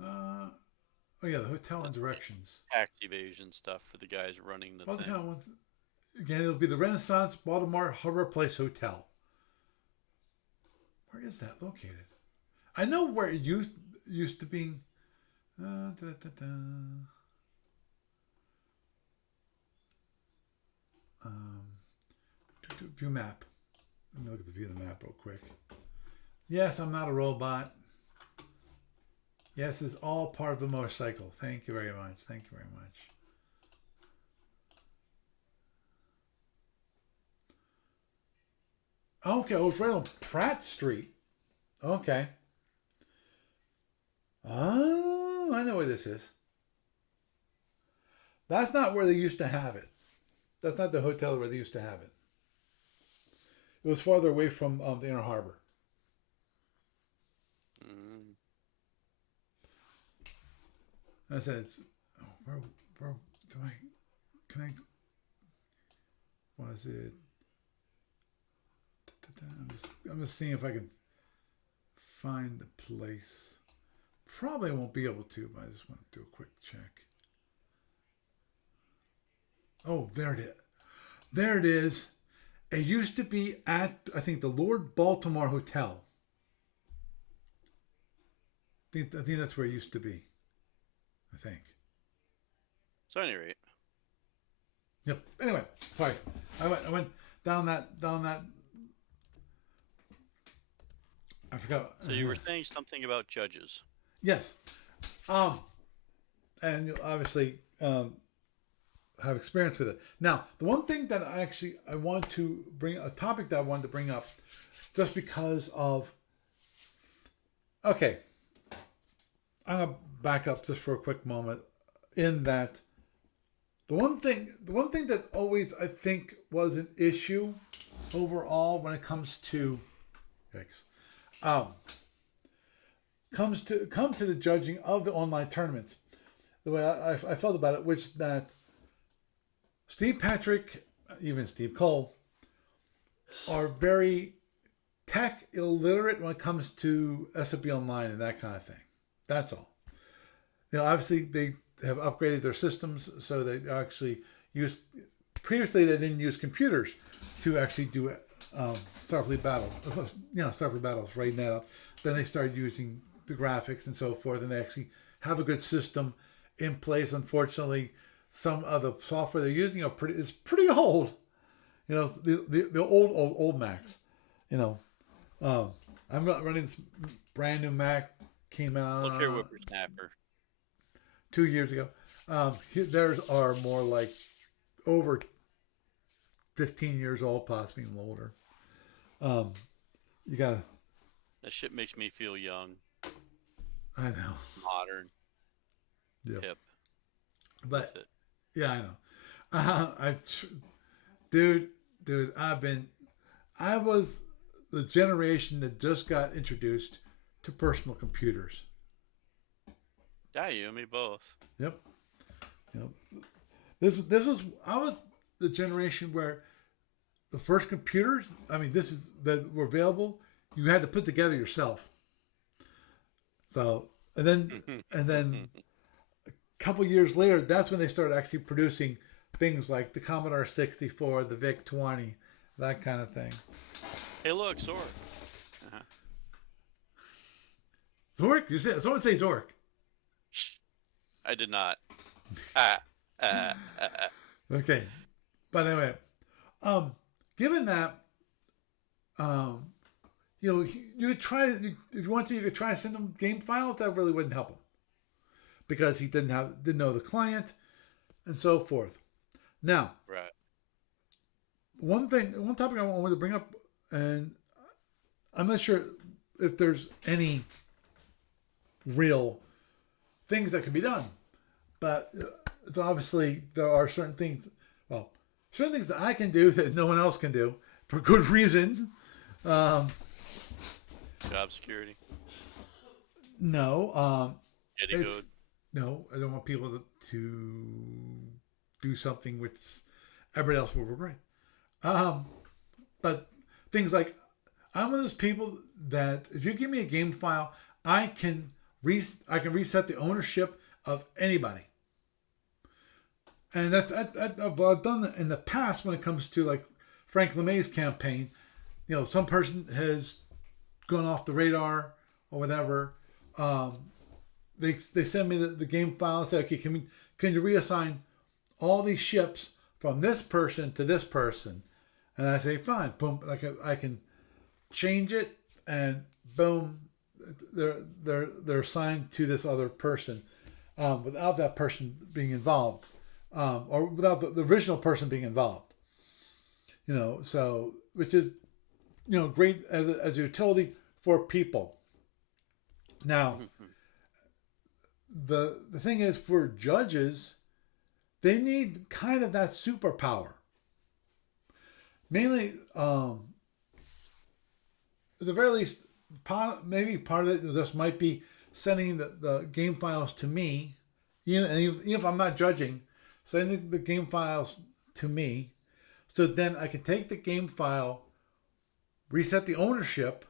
Oh yeah, the hotel and directions. Tax evasion stuff for the guys running the Well, the thing. kind of ones. Again, it'll be the Renaissance Baltimore Harbor Place Hotel. Where is that located? I know where it used to be. Da, da, da. View map. Let me look at the view of the map real quick. Yes, I'm not a robot. Yes, it's all part of a motorcycle. Thank you very much. Thank you very much. Okay, oh, it's right on Pratt Street. Okay. Oh, I know where this is. That's not where they used to have it. That's not the hotel where they used to have it. It was farther away from the Inner Harbor. Mm. I said, it's. Oh, where do I. Can I. Was it. I'm just seeing if I can find the place. Probably won't be able to, but I just want to do a quick check. Oh, there it is. There it is. It used to be at, I think, the Lord Baltimore Hotel. I think that's where it used to be. I think. So, at any rate. Yep. Anyway, sorry. I went down that. I forgot. So you were saying something about judges. Yes. And you obviously have experience with it. Now, the one thing that I want to bring, a topic that I wanted to bring up, just because of, okay, I'm going to back up just for a quick moment in that the one thing that always I think was an issue overall when it comes to, yikes, come to the judging of the online tournaments, the way I felt about it, which that Steve Patrick, even Steve Cole, are very tech illiterate when it comes to SFB Online and that kind of thing. That's all. Obviously they have upgraded their systems, so they actually use. Previously, they didn't use computers to actually do Starfleet battles. Starfleet battles, writing that up. Then they started using the graphics and so forth, and they actually have a good system in place. Some of the software they're using is pretty old. The old Macs. I'm not running this brand new Mac. Came out. Look here, whippersnapper. 2 years ago. Theirs are more like over 15 years old, possibly even older. You gotta. That shit makes me feel young. I know. Modern. Yeah. Hip. But it. Yeah, I know. Dude, I was the generation that just got introduced to personal computers. Yeah, you and me both. Yep. This was I was the generation where the first computers, I mean, this is that were available. You had to put together yourself. So and then a couple years later, that's when they started actually producing things like the Commodore 64, the VIC 20, that kind of thing. Hey, look, sword. Uh-huh. Zork? You said someone say Zork. Shh. I did not. Ah, Okay, but anyway, given that, um, you could try if you want to, you could try to send him game files. That really wouldn't help him because he didn't know the client and so forth. Now, right. one topic I wanted to bring up, and I'm not sure if there's any real things that can be done, but it's obviously there are certain things. Well, certain things that I can do that no one else can do for good reason. Job security. No, Getting good. no. I don't want people to do something which everybody else will regret. But things like I'm one of those people that if you give me a game file, I can reset the ownership of anybody. And that's I've done that in the past when it comes to like Frank LeMay's campaign. Some person has gone off the radar or whatever. They send me the game file and say, okay, can you reassign all these ships from this person to this person? And I say, fine, boom. Like I can change it, and boom, they're assigned to this other person without that person being involved, or without the original person being involved. So which is great as a utility for people. Now, the thing is for judges, they need kind of that superpower. Mainly, at the very least, maybe part of it just might be sending the game files to me, even if I'm not judging, sending the game files to me, so then I can take the game file, reset the ownership,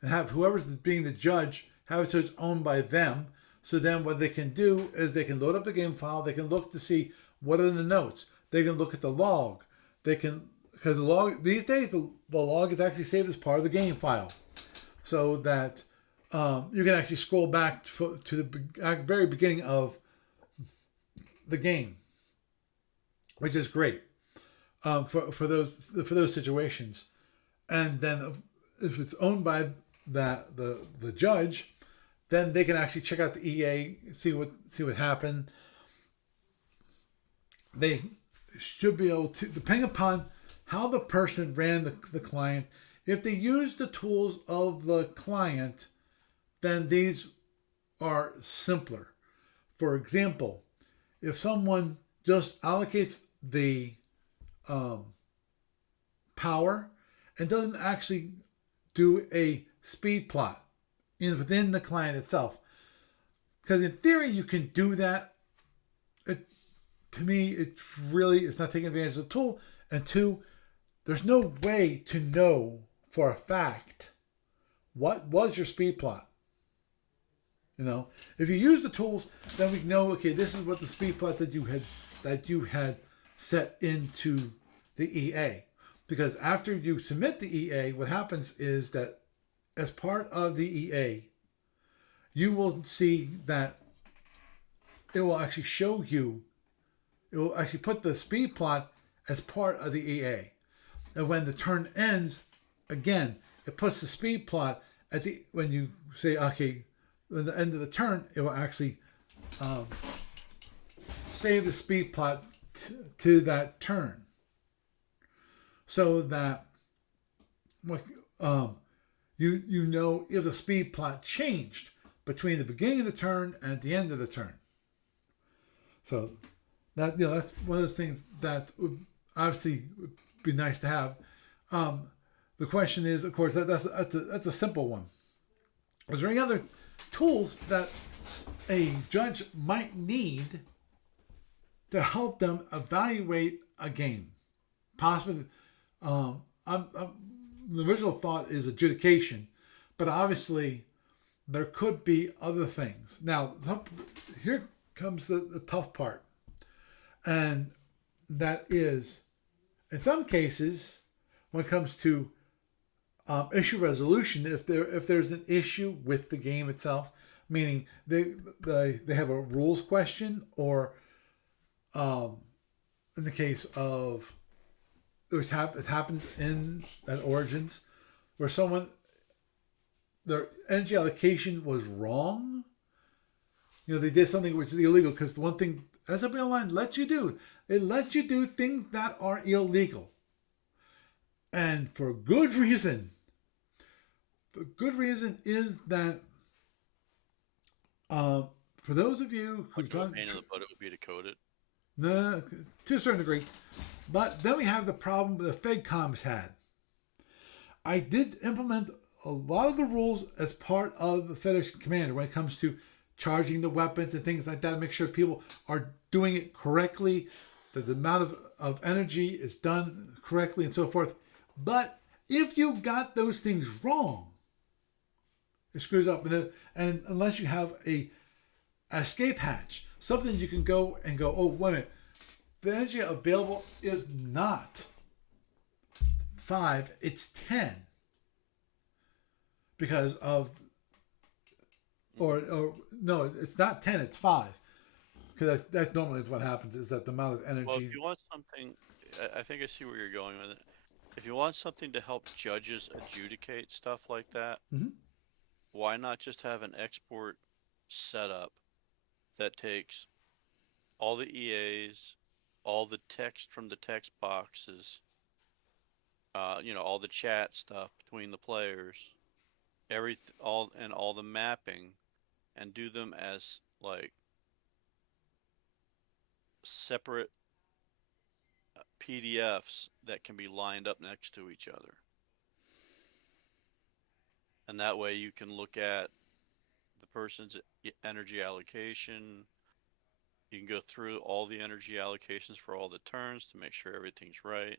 and have whoever's being the judge have it so it's owned by them. So then what they can do is they can load up the game file. They can look to see what are the notes. They can look at the log. They can, because the log these days the log is actually saved as part of the game file, so that you can actually scroll back to the very beginning of the game, which is great for those situations. And then if it's owned by the judge, then they can actually check out the EA, see what happened. They should be able to, depending upon how the person ran the client, if they use the tools of the client, then these are simpler. For example, if someone just allocates the power and doesn't actually do a speed plot within the client itself, because in theory you can do that. To me, it's not taking advantage of the tool, and two, there's no way to know for a fact what was your speed plot. If you use the tools, then we know, okay, this is what the speed plot that you had set into the EA. Because after you submit the EA, what happens is that as part of the EA, you will see that it will actually show you, it will actually put the speed plot as part of the EA. And when the turn ends, again, it puts the speed plot when you say, okay, at the end of the turn, it will actually save the speed plot to that turn. So that you know if the speed plot changed between the beginning of the turn and at the end of the turn. So that's one of those things that would obviously be nice to have. The question is, of course, that's a simple one. Is there any other tools that a judge might need to help them evaluate a game? Possibly The original thought is adjudication, but obviously there could be other things. Now, here comes the tough part, and that is, in some cases, when it comes to issue resolution, if there's an issue with the game itself, meaning they have a rules question, or in the case of it happened in at Origins, where someone their energy allocation was wrong. They did something which is illegal, because the one thing SFB Online lets you do, it lets you do things that are illegal, and for good reason. The good reason is that for those of you How who've to a done pain in the butt it would be to code it. no, to a certain degree, but then we have the problem the FedComs had. I did implement a lot of the rules as part of the Federation Commander when it comes to charging the weapons and things like that. Make sure people are doing it correctly, that the amount of energy is done correctly, and so forth. But if you got those things wrong, it screws up. And unless you have a escape hatch, something you can go and go, oh, wait a minute, the energy available is not 5, it's 10. Because of, or no, it's not 10, it's 5. Because that's normally what happens, is that the amount of Well, if energy. you want something, I think I see where you're going with it. If you want something to help judges adjudicate stuff like that, Mhm. why not just have an export setup that takes all the EAs, all the text from the text boxes, all the chat stuff between the players, all the mapping, and do them as like separate PDFs that can be lined up next to each other. And that way you can look at the person's energy allocation. You can go through all the energy allocations for all the turns to make sure everything's right.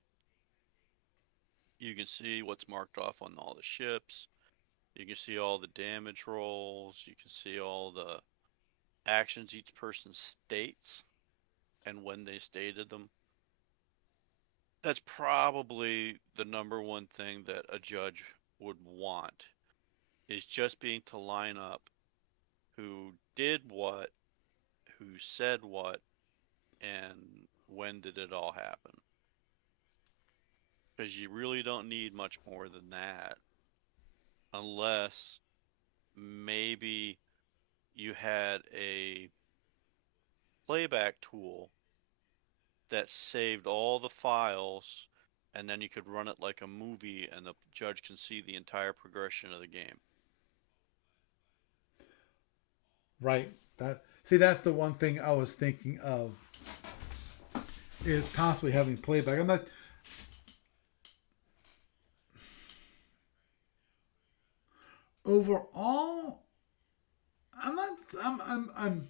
You can see what's marked off on all the ships. You can see all the damage rolls. You can see all the actions each person states and when they stated them. That's probably the number one thing that a judge would want, is just being to line up who did what, who said what, and when did it all happen. Because you really don't need much more than that, unless maybe you had a playback tool that saved all the files, and then you could run it like a movie and the judge can see the entire progression of the game. Right. That's the one thing I was thinking of, is possibly having playback. I'm not overall. I'm not. I'm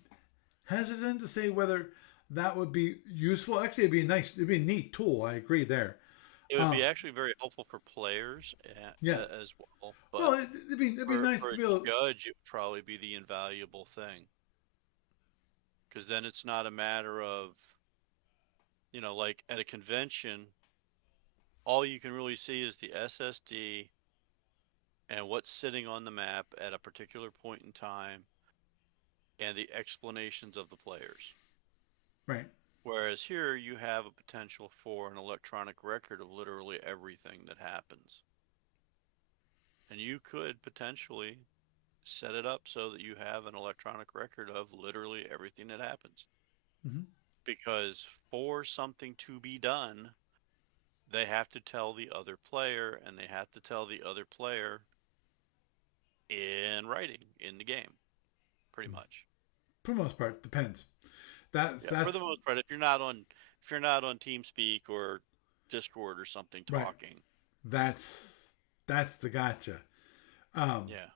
hesitant to say whether that would be useful. Actually, it'd be nice. It'd be a neat tool. I agree there. It would be Um, actually very helpful for players yeah. as well, Well, but it'd be nice for to a be able. judge, it would probably be the invaluable thing. Because then it's not a matter of, like at a convention, all you can really see is the SSD and what's sitting on the map at a particular point in time and the explanations of the players. Right. Whereas here you have a potential for an electronic record of literally everything that happens. And you could potentially set it up so that you have an electronic record of literally everything that happens. Mm-hmm. Because for something to be done, they have to tell the other player, and they have to tell the other player in writing in the game, pretty much. For the most part, depends. That's Yeah, for the that's most part, if you're not on TeamSpeak or Discord or something right. talking. That's the gotcha. Um, Yeah.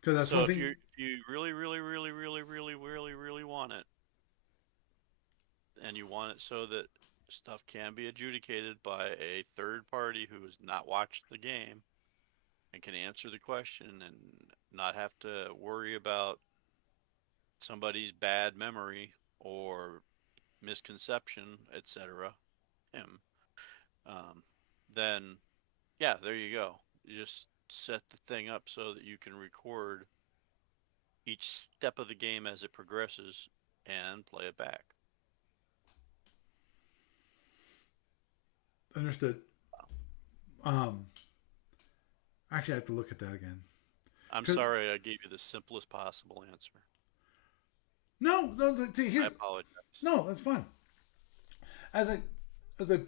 because that's So one thing. if you really, really, really, really, really, really, really want it, and you want it so that Stuff can be adjudicated by a third party who has not watched the game and can answer the question and not have to worry about somebody's bad memory or misconception, etc. Him. Um, then, yeah, there you go. You just set the thing up so that you can record each step of the game as it progresses and play it back. Understood. Um, actually, I have to look at that again. I'm 'Cause- sorry I gave you the simplest possible answer. no, no. See, I here, apologize. no, that's fine. As I as I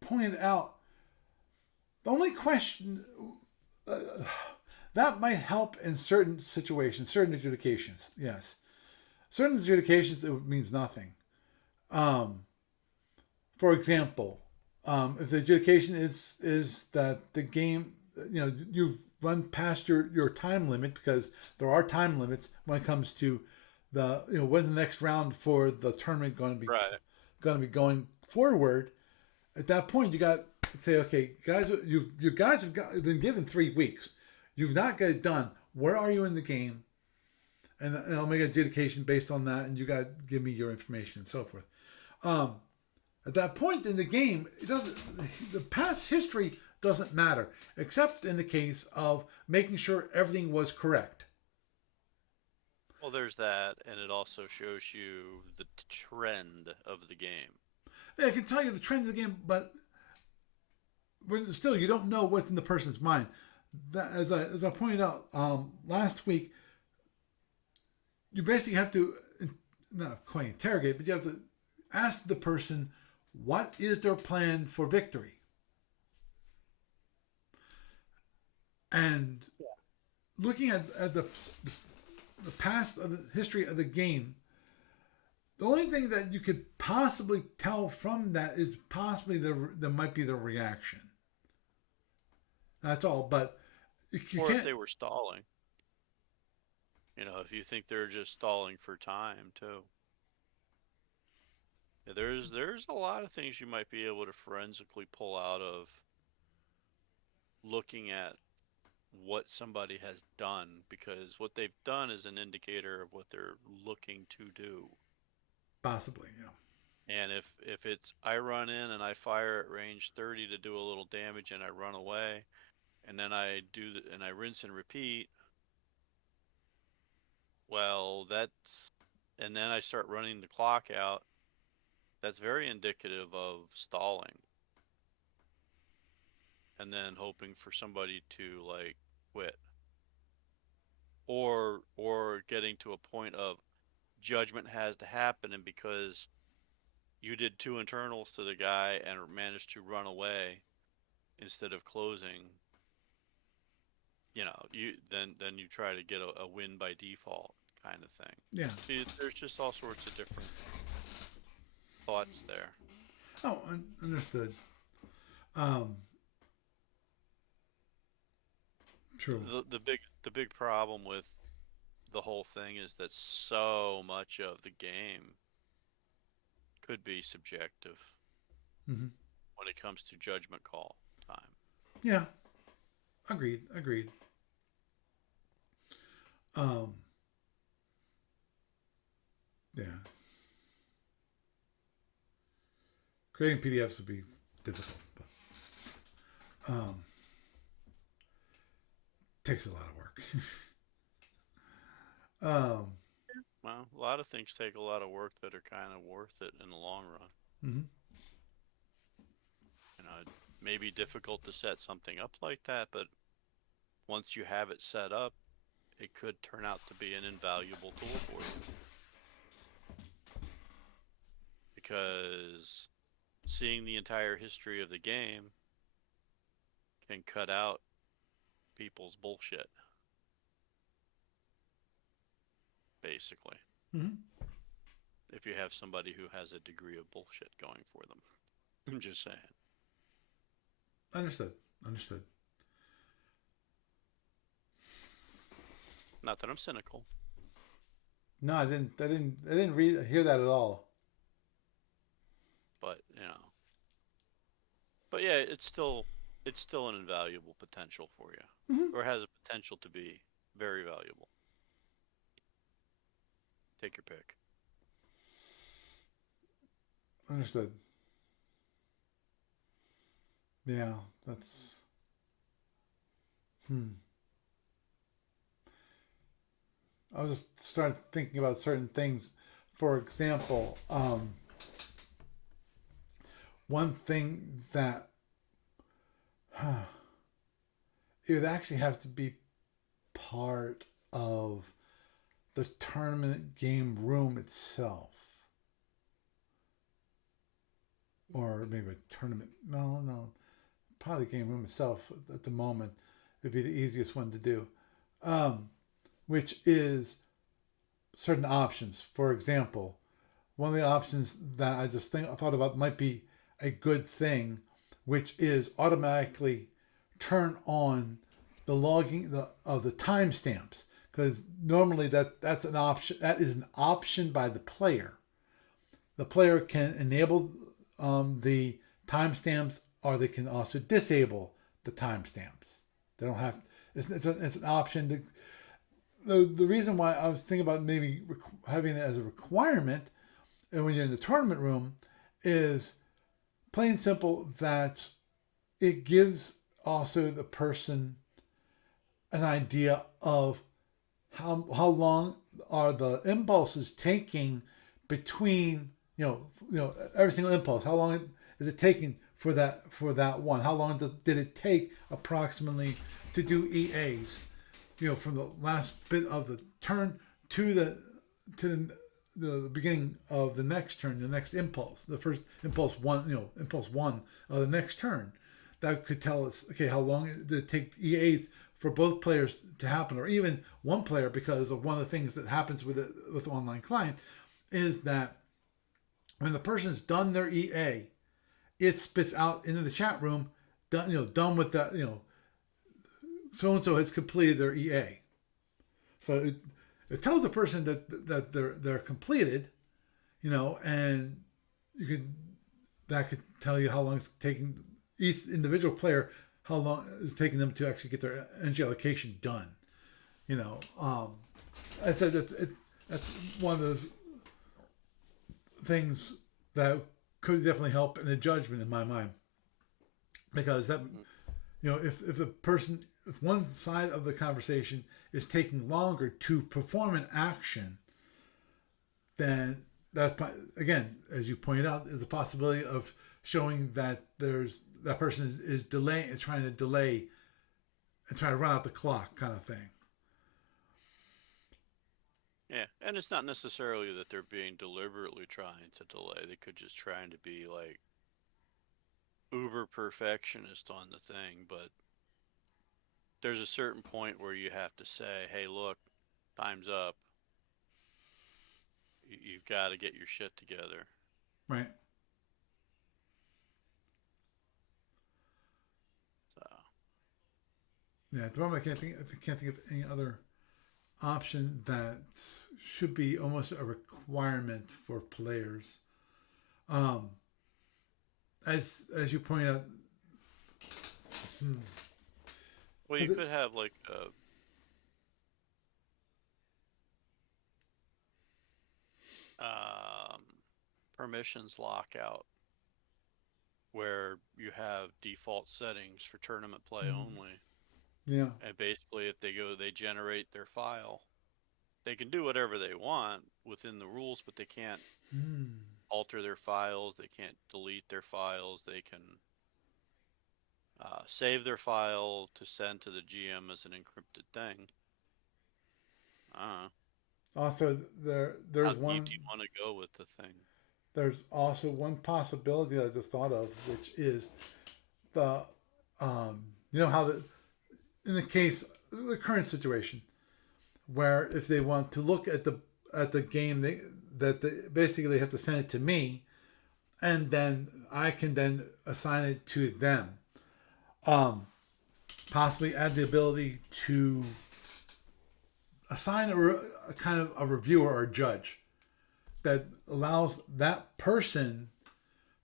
pointed out, the only question uh, that might help in certain situations, certain adjudications. Yes, certain adjudications it means nothing. Um, for example, if the adjudication is that the game, you've run past your time limit, because there are time limits when it comes to the when the next round for the tournament Right. going to be going forward. At that point, you got to say, okay, guys, you guys have been given 3 weeks. You've not got it done. Where are you in the game? And I'll make an adjudication based on that, and you got to give me your information and so forth. Um, at that point in the game, it doesn't. The past history doesn't matter, except in the case of making sure everything was correct. Well, there's that, and it also shows you the trend of the game. I can tell you the trend of the game, but still, you don't know what's in the person's mind. That, as I pointed out last week, you basically have to not quite interrogate, but you have to ask the person what is their plan for victory. And looking at the past of the history of the game, the only thing that you could possibly tell from that is possibly there might be the reaction. That's all. But you Or can't. if they were stalling. If you think they're just stalling for time too. Yeah, there's a lot of things you might be able to forensically pull out of looking at what somebody has done, because what they've done is an indicator of what they're looking to do. Possibly, yeah. And if it's I run in and I fire at range 30 to do a little damage and I run away, and then and I rinse and repeat, well, and then I start running the clock out, that's very indicative of stalling. And then hoping for somebody to like quit, or getting to a point of judgment has to happen, and because you did two internals to the guy and managed to run away instead of closing, then you try to get a win by default kind of thing. Yeah. See, there's just all sorts of different thoughts there. Oh, understood. Um, true. The big problem with the whole thing is that so much of the game could be subjective Mm-hmm. when it comes to judgment call time. Yeah. Agreed. Agreed. Um, yeah. Creating PDFs would be difficult, but takes a lot of work. um, Well, a lot of things take a lot of work that are kind of worth it in the long run. mm-hmm. It may be difficult to set something up like that, but once you have it set up, it could turn out to be an invaluable tool for you. Because seeing the entire history of the game can cut out people's bullshit, basically. Mm-hmm. If you have somebody who has a degree of bullshit going for them. I'm just saying. Understood. Understood. Not that I'm cynical. No, I didn't hear that at all. But But yeah, it's still an invaluable potential for you, Hmm. or has a potential to be very valuable. Take your pick. Understood. Yeah, that's. Hmm. I was just started thinking about certain things. For example, one thing that it would actually have to be part of the tournament game room itself, or maybe a tournament. No, no, probably the game room itself at the moment would be the easiest one to do, um, which is certain options. For example, one of the options that I thought about might be a good thing, which is automatically turn on the logging of the timestamps, because normally that's an option, that is an option by the player. The player can enable the timestamps, or they can also disable the timestamps. They don't have. It's an option. The reason why I was thinking about maybe having it as a requirement, and when you're in the tournament room, is plain simple that it gives also the person an idea of how long are the impulses taking between every single impulse. How long is it taking for that one? How long did it take approximately to do EAs? From the last bit of the turn to the beginning of the next turn, the next impulse, the first impulse one, impulse one of the next turn. That could tell us, okay, how long did it take EAs for both players to happen, or even one player, because of one of the things that happens with online client is that when the person's done their EA, it spits out into the chat room, done with that, so and so has completed their EA. So it tells the person that they're completed, and you could that could tell you how long it's taking each individual player, how long it's taking them to actually get their energy allocation done. You know, I said that's one of those things that could definitely help in the judgment in my mind, because that Mm-hmm. if a person, if one side of the conversation is taking longer to perform an action, then that, again, as you pointed out, is a possibility of showing that that person is delaying, is trying to delay and trying to run out the clock, kind of thing. Yeah, and it's not necessarily that they're being deliberately trying to delay. They could just trying to be like uber perfectionist on the thing, but there's a certain point where you have to say, "Hey, look, time's up. You've got to get your shit together." Right. So, Yeah. At the moment, I can't think of any other option that should be almost a requirement for players. Um, as you pointed out, well, you because could have like a um, permissions lockout where you have default settings for tournament play only. yeah. And basically, if they generate their file, they can do whatever they want within the rules, but they can't Mm. alter their files. They can't delete their files. They can save their file to send to the GM as an encrypted thing. Uh, Also, how deep do you want to go with the thing? there's also one possibility that I just thought of, which is the how in the case, the current situation, where if they want to look at the game, basically they have to send it to me, and then I can then assign it to them. Um, Possibly add the ability to assign a kind of a reviewer or a judge that allows that person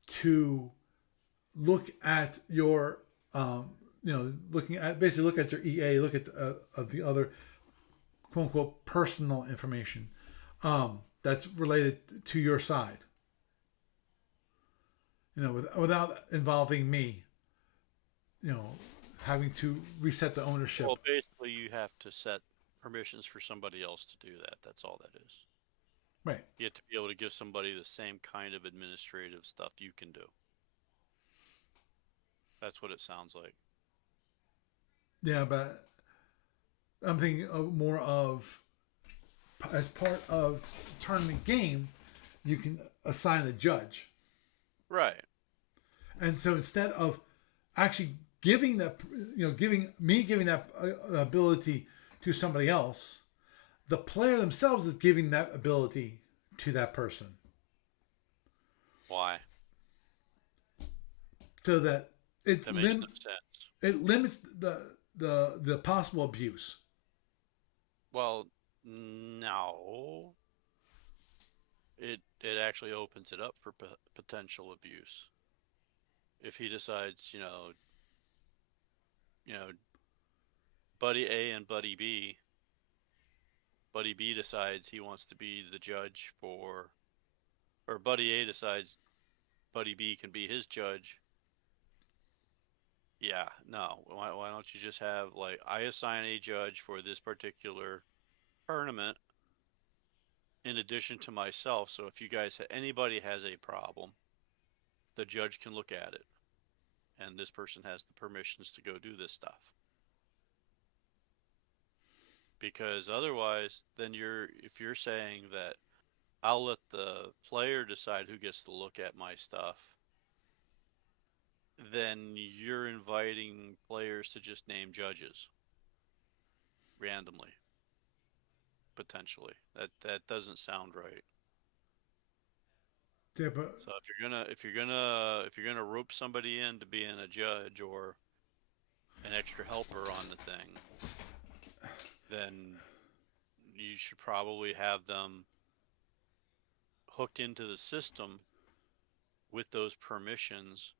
to look at your basically look at your EA, look at the other quote unquote personal information that's related to your side. Without involving me, you know, having to reset the ownership. Well, basically, you have to set permissions for somebody else to do that. That's all that is. Right. You have to be able to give somebody the same kind of administrative stuff you can do. That's what it sounds like. Yeah, but I'm thinking of more of as part of the tournament game, you can assign a judge. Right. And so instead of actually giving that, giving that ability to somebody else, the player themselves is giving that ability to that person. Why? So that That makes no sense. it limits the possible abuse. Well, no. It actually opens it up for potential abuse. If he decides, Buddy A and Buddy B. Buddy B decides he wants to be the judge for, or Buddy A decides Buddy B can be his judge. Yeah, no. Why don't you just have, like, I assign a judge for this particular tournament in addition to myself. So if you guys, anybody has a problem, the judge can look at it. And this person has the permissions to go do this stuff. Because otherwise, then if you're saying that I'll let the player decide who gets to look at my stuff, then you're inviting players to just name judges randomly, potentially. That doesn't sound right. Yeah, but So if you're gonna rope somebody in to being a judge or an extra helper on the thing, then you should probably have them hooked into the system with those permissions.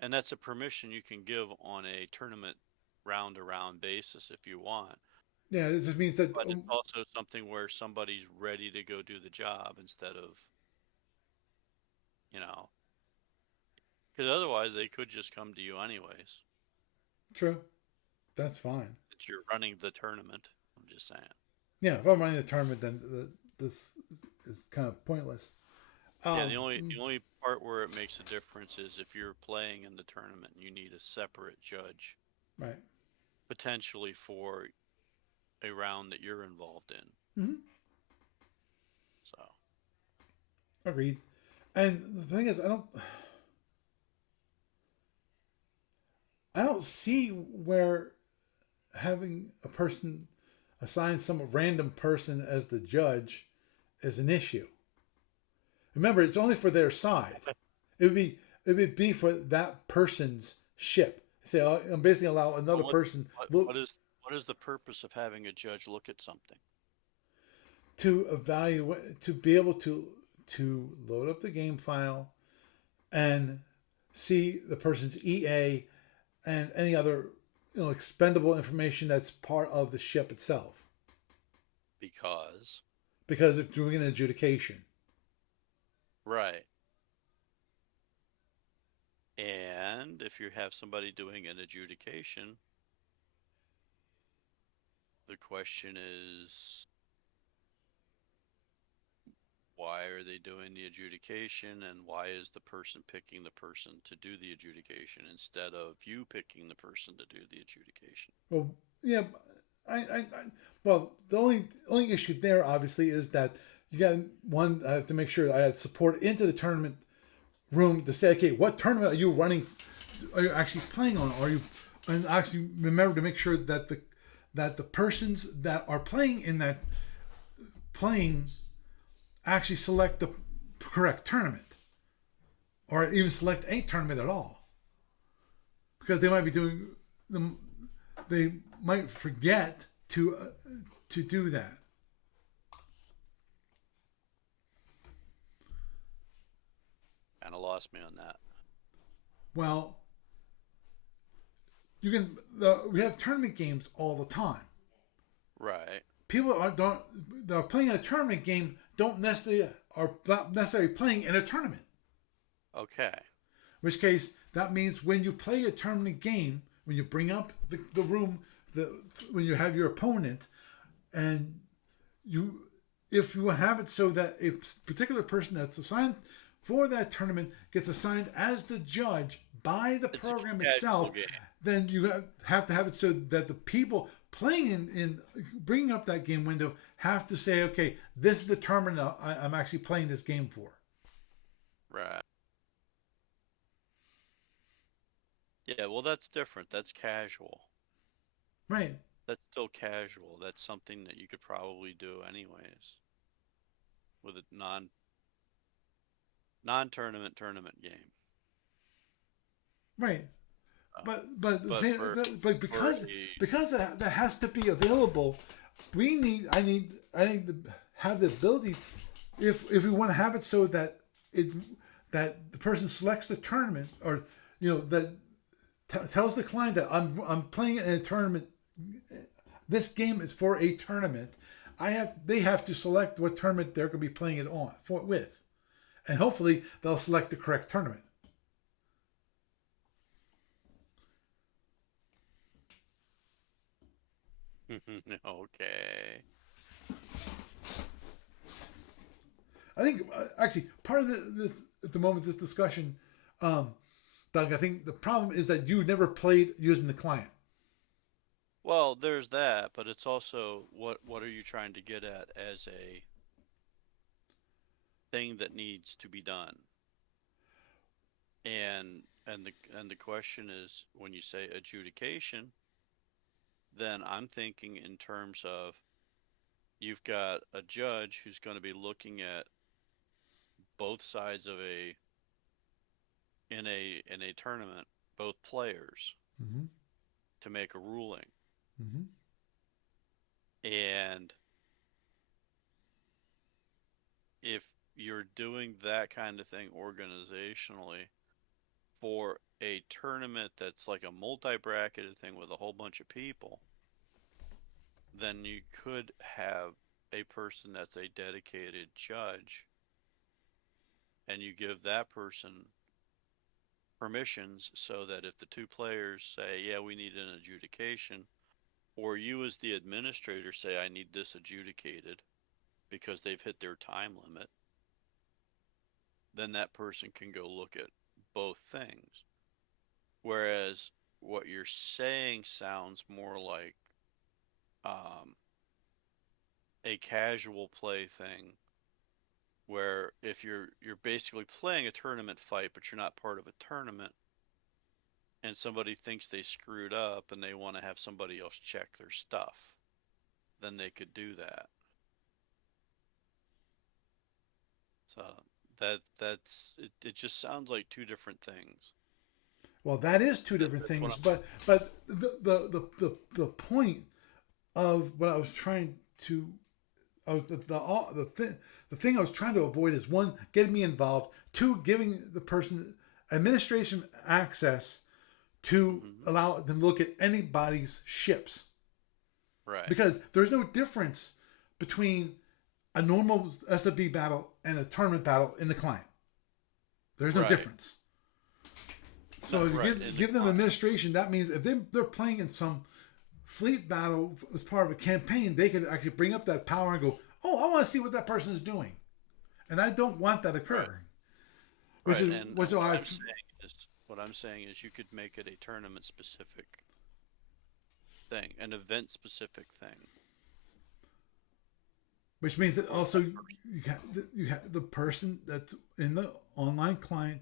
And that's a permission you can give on a tournament round to round basis if you want. yeah, it just means that. But it's also something where somebody's ready to go do the job instead of, because otherwise they could just come to you anyways. True, that's fine. If you're running the tournament, I'm just saying. Yeah, if I'm running the tournament, then this is kind of pointless. Yeah, the only part where it makes a difference is if you're playing in the tournament and you need a separate judge, right, potentially for a round that you're involved in. Mm-hmm. So, agreed. And the thing is, I don't see where having a person assign some random person as the judge is an issue. Remember, it's only for their side. It would be for that person's ship. Say, I'm basically allow another person look what is the purpose of having a judge look at something? To evaluate, to be able to load up the game file and see the person's EA and any other expendable information that's part of the ship itself. Because it's doing an adjudication. Right. And if you have somebody doing an adjudication, the question is, why are they doing the adjudication, and why is the person picking the person to do the adjudication instead of you picking the person to do the adjudication? Well, yeah, well, the only issue there obviously is that you got one. I have to make sure I had support into the tournament room to say, okay, what tournament are you running? Are you actually playing on? Are you, and actually remember to make sure that the persons that are playing in that playing actually select the correct tournament, or even select a tournament at all, because they might be doing them. They might forget to do that. Kind of lost me on that. Well, we have tournament games all the time. Right. People that are playing a tournament game don't necessarily are not necessarily playing in a tournament. Okay. In which case, that means when you play a tournament game, when you bring up the room, when you have your opponent, and you, if you have it so that a particular person that's assigned for that tournament gets assigned as the judge by the It's program a casual itself, game. then you have to have it so that the people playing in bringing up that game window have to say, okay, this is the tournament I'm actually playing this game for. Right. Yeah, well, that's different. That's casual. Right. That's still casual. That's something that you could probably do anyways with a non-tournament game. Right. Uh, but But for because that has to be available, I need to have the ability, if we want to have it so that that the person selects the tournament, or that tells the client that I'm playing in a tournament. This game is for a tournament. They have to select what tournament they're going to be playing it with, and hopefully they'll select the correct tournament. okay. I think actually part of this at the moment, this discussion, Doug, I think the problem is that you never played using the client. Well, there's that, but it's also what are you trying to get at as a thing that needs to be done? And the question is, when you say adjudication, then I'm thinking in terms of you've got a judge who's going to be looking at both sides of a tournament, both players, Mm-hmm. to make a ruling. Mm-hmm. And if you're doing that kind of thing organizationally for a tournament that's like a multi-bracketed thing with a whole bunch of people, then you could have a person that's a dedicated judge, and you give that person permissions so that if the two players say, yeah, we need an adjudication, or you as the administrator say, I need this adjudicated because they've hit their time limit, then that person can go look at both things. Whereas what you're saying sounds more like a casual play thing, where if you're basically playing a tournament fight, but you're not part of a tournament, and somebody thinks they screwed up and they want to have somebody else check their stuff, then they could do that. So it just sounds like two different things. Well, that is two different That's what things, I'm. but the point of what I was trying to, I was the thing I was trying to avoid is, one, getting me involved, two, giving the person administration access to Mhm. allow them to look at anybody's ships, Right. because there's no difference between a normal SFB battle and a tournament battle in the client. There's no Right. difference. So That's if you right. In the give them client. administration, that means if they're playing in some fleet battle as part of a campaign, they could actually bring up that power and go, oh, I want to see what that person is doing. And I don't want that Right. occurring. Which Right. is And which I've what I'm saying is you could make it a tournament specific thing, an event specific thing. which means that For also that person. you have the person that's in the online client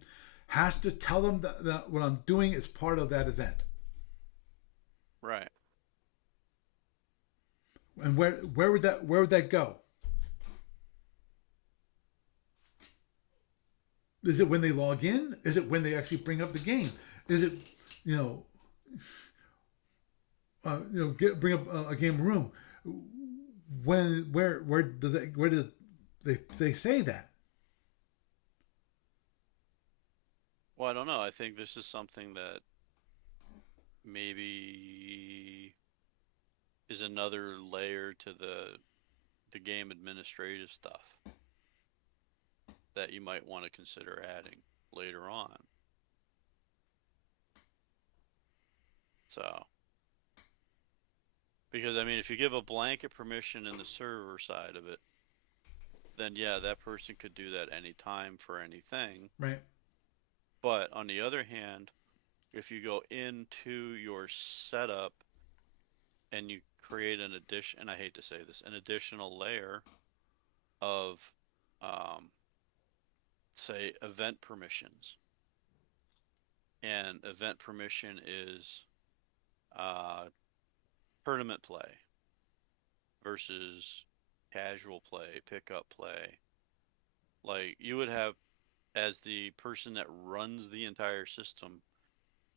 has to tell them that what I'm doing is part of that event. Right. And where would that go? Is it when they log in? Is it when they actually bring up the game? Is it, you know, bring up a game room? When where did they say that? Well, I don't know. I think this is something that maybe is another layer to the game administrative stuff that you might want to consider adding later on. So, because I mean, if you give a blanket permission in the server side of it, then yeah, that person could do that anytime for anything. Right. But on the other hand, if you go into your setup and you create an addition, and I hate to say this, an additional layer of, um, say, event permissions. And event permission is uh, tournament play versus casual play, pickup play. Like you would have, as the person that runs the entire system,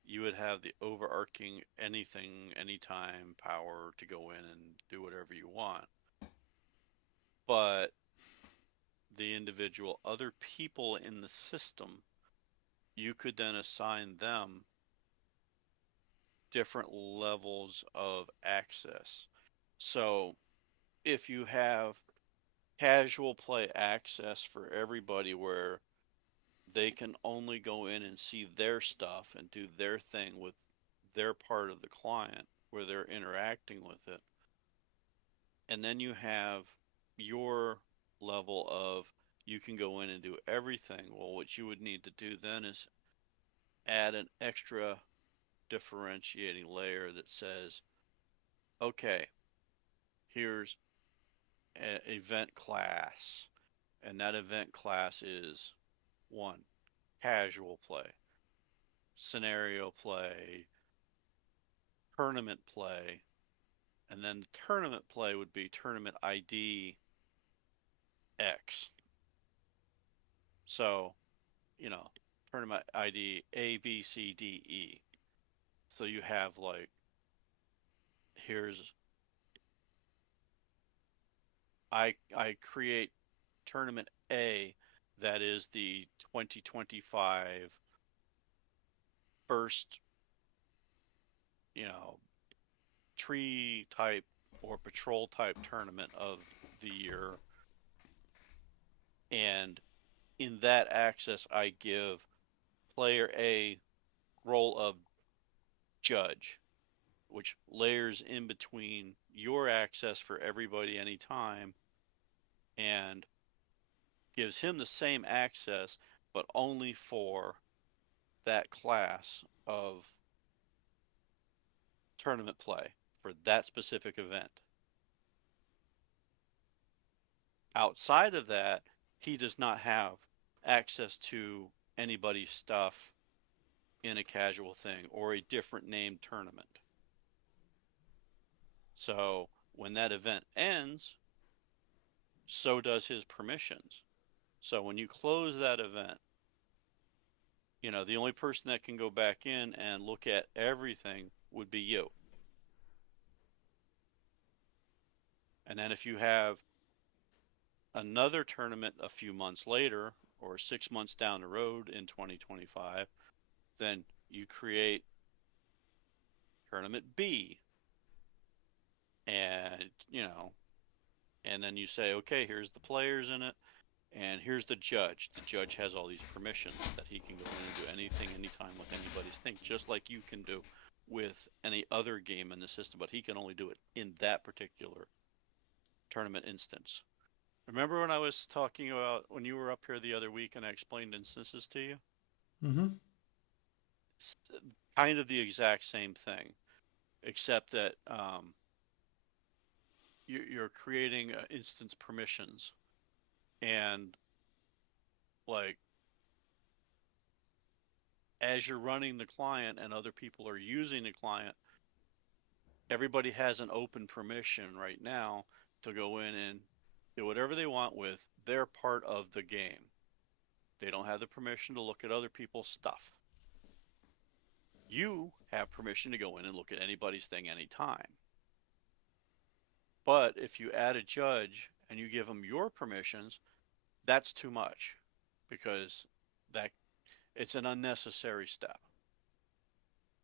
you would have the overarching anything, anytime power to go in and do whatever you want. But the individual other people in the system, you could then assign them different levels of access. So if you have casual play access for everybody where they can only go in and see their stuff and do their thing with their part of the client where they're interacting with it, and then you have your level of you can go in and do everything. Well, what you would need to do then is add an extra differentiating layer that says, okay, here's an event class, and that event class is one, casual play, scenario play, tournament play, and then the tournament play would be tournament ID X. So, you know, tournament ID A, B, C, D, E. So you have like, here's, I create tournament A that is the 2025 first, you know, tree type or patrol type tournament of the year. And in that access, I give player A role of judge, which layers in between your access for everybody anytime and gives him the same access, but only for that class of tournament play for that specific event. Outside of that, he does not have access to anybody's stuff in a casual thing or a different named tournament. So when that event ends, so does his permissions. So when you close that event, you know, the only person that can go back in and look at everything would be you. And then if you have another tournament a few months later or 6 months down the road in 2025, then you create tournament B and, you know, and then you say, okay, here's the players in it and here's the judge. The judge has all these permissions that he can go in and do anything, anytime with anybody's thing, just like you can do with any other game in the system, but he can only do it in that particular tournament instance. Remember when I was talking about when you were up here the other week and I explained instances to you? Mm-hmm. It's kind of the exact same thing, except that you're creating instance permissions and like as you're running the client and other people are using the client, everybody has an open permission right now to go in and do whatever they want with their part of the game. They don't have the permission to look at other people's stuff. You have permission to go in and look at anybody's thing anytime. But if you add a judge and you give them your permissions, that's too much because that It's an unnecessary step.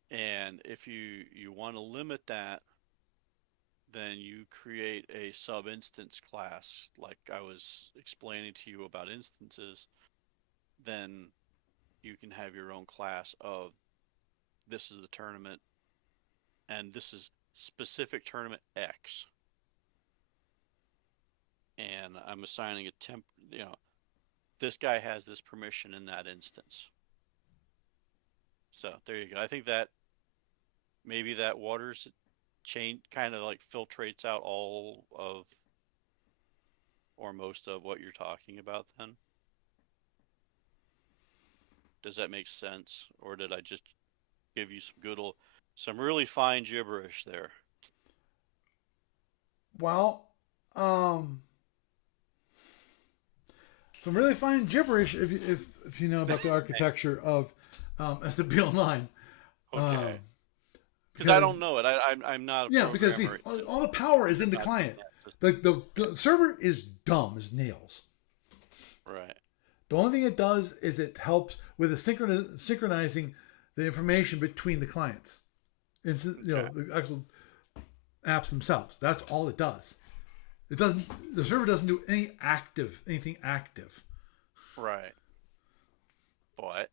And if you want to limit that, then you create a sub instance class, like I was explaining to you about instances. Then you can have your own class of this is the tournament and this is specific tournament X. And I'm assigning a this guy has this permission in that instance. So there you go. I think that maybe that waters chain kind of like filtrates out all of or most of what you're talking about then. Does that make sense? Or did I just give you some really fine gibberish there? Well, some really fine gibberish if you know about the architecture of SFB Online. Okay. Because I don't know it. I'm not a programmer. Because see, all the power is in the client. The server is dumb as nails. Right. The only thing it does is it helps with synchronizing the information between the clients. It's the actual apps themselves. That's all it does. It doesn't. The server doesn't do anything active. Right. But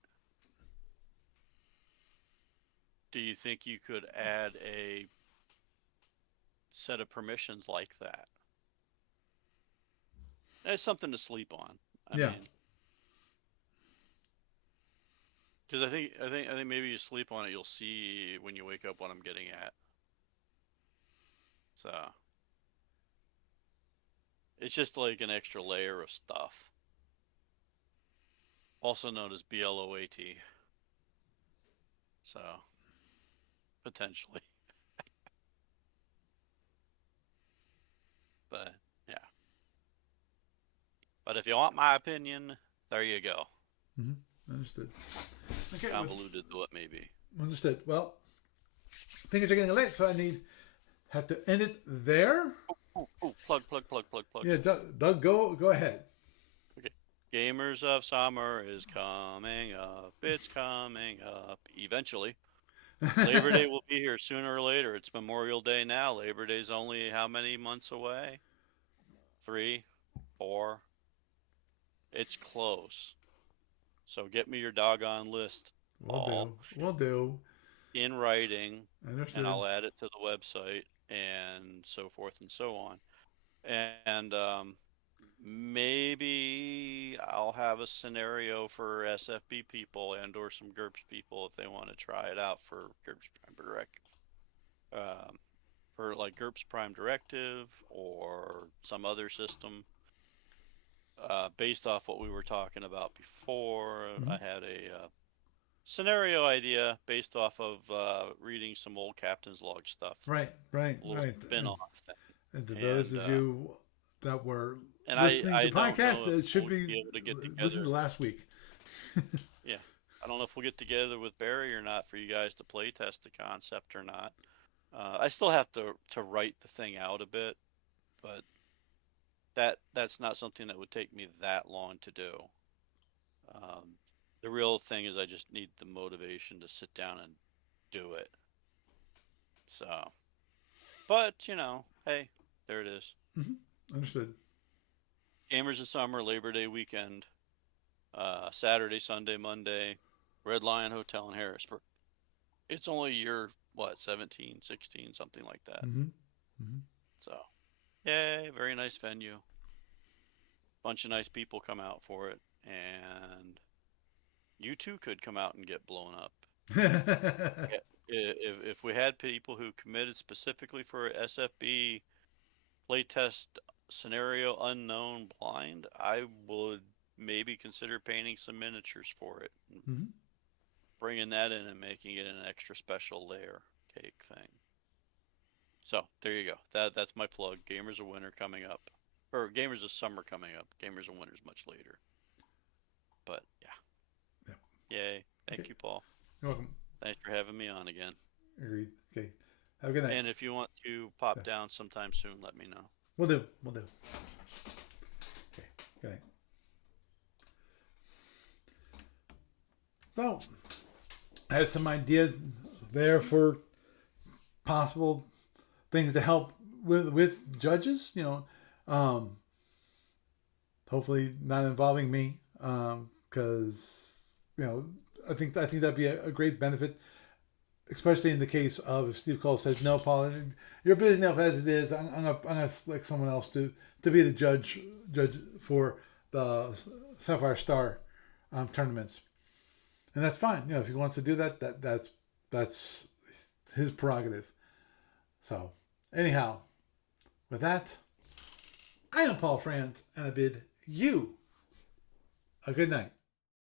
do you think you could add a set of permissions like that? It's something to sleep on. I mean, because I think maybe you sleep on it, you'll see when you wake up what I'm getting at. So it's just like an extra layer of stuff, also known as BLOAT. So potentially, but yeah. But if you want my opinion, there you go. Understood. Okay. Convoluted though it may be. Understood. Well, things are getting late, so I have to end it there. Oh, plug. Yeah, Doug, go ahead. Okay. Gamers of Summer is coming up. It's coming up eventually. Labor Day will be here sooner or later. It's Memorial Day now. Labor Day's only how many months away? 3, 4. It's close. So get me your doggone list. We'll do. In writing. Understood. And I'll add it to the website and so forth and so on. And maybe I'll have a scenario for SFB people and or some GURPS people if they want to try it out for GURPS Prime Direct, for like GURPS Prime Directive or some other system. Based off what we were talking about before, I had a scenario idea based off of reading some old Captain's Log stuff. Right. A little spin-off thing. And to those of you that were and listening I to the podcast, it should we'll be able to get together. listen to last week. Yeah. I don't know if we'll get together with Barry or not for you guys to play test the concept or not. I still have to write the thing out a bit, but that's not something that would take me that long to do. The real thing is I just need the motivation to sit down and do it. So, but hey, there it is. Understood. Gamers of Summer, Labor Day weekend, Saturday, Sunday, Monday, Red Lion Hotel in Harrisburg. It's only year, 17, 16, something like that. So, yay, very nice venue. Bunch of nice people come out for it, and you too could come out and get blown up. If we had people who committed specifically for SFB playtest scenario unknown blind, I would maybe consider painting some miniatures for it. Bringing that in and making it an extra special layer cake thing. So there you go. That's my plug. Gamers of Winter coming up. Or Gamers of Summer coming up. Gamers of Winter's much later. But yeah. Yay. Thank you, Paul. You're welcome. Thanks for having me on again. Agreed. Okay. Have a good night. And if you want to pop down sometime soon, let me know. We'll do. Okay. Good night. So I had some ideas there for possible things to help with judges. Hopefully not involving me, because I think that'd be a great benefit, especially in the case of if Steve Cole says, no, Paul, you're busy enough as it is. I'm gonna select someone else to be the judge for the Sapphire Star tournaments, and that's fine. If he wants to do that, that's his prerogative. So anyhow, with that, I am Paul Franz, and I bid you a good night.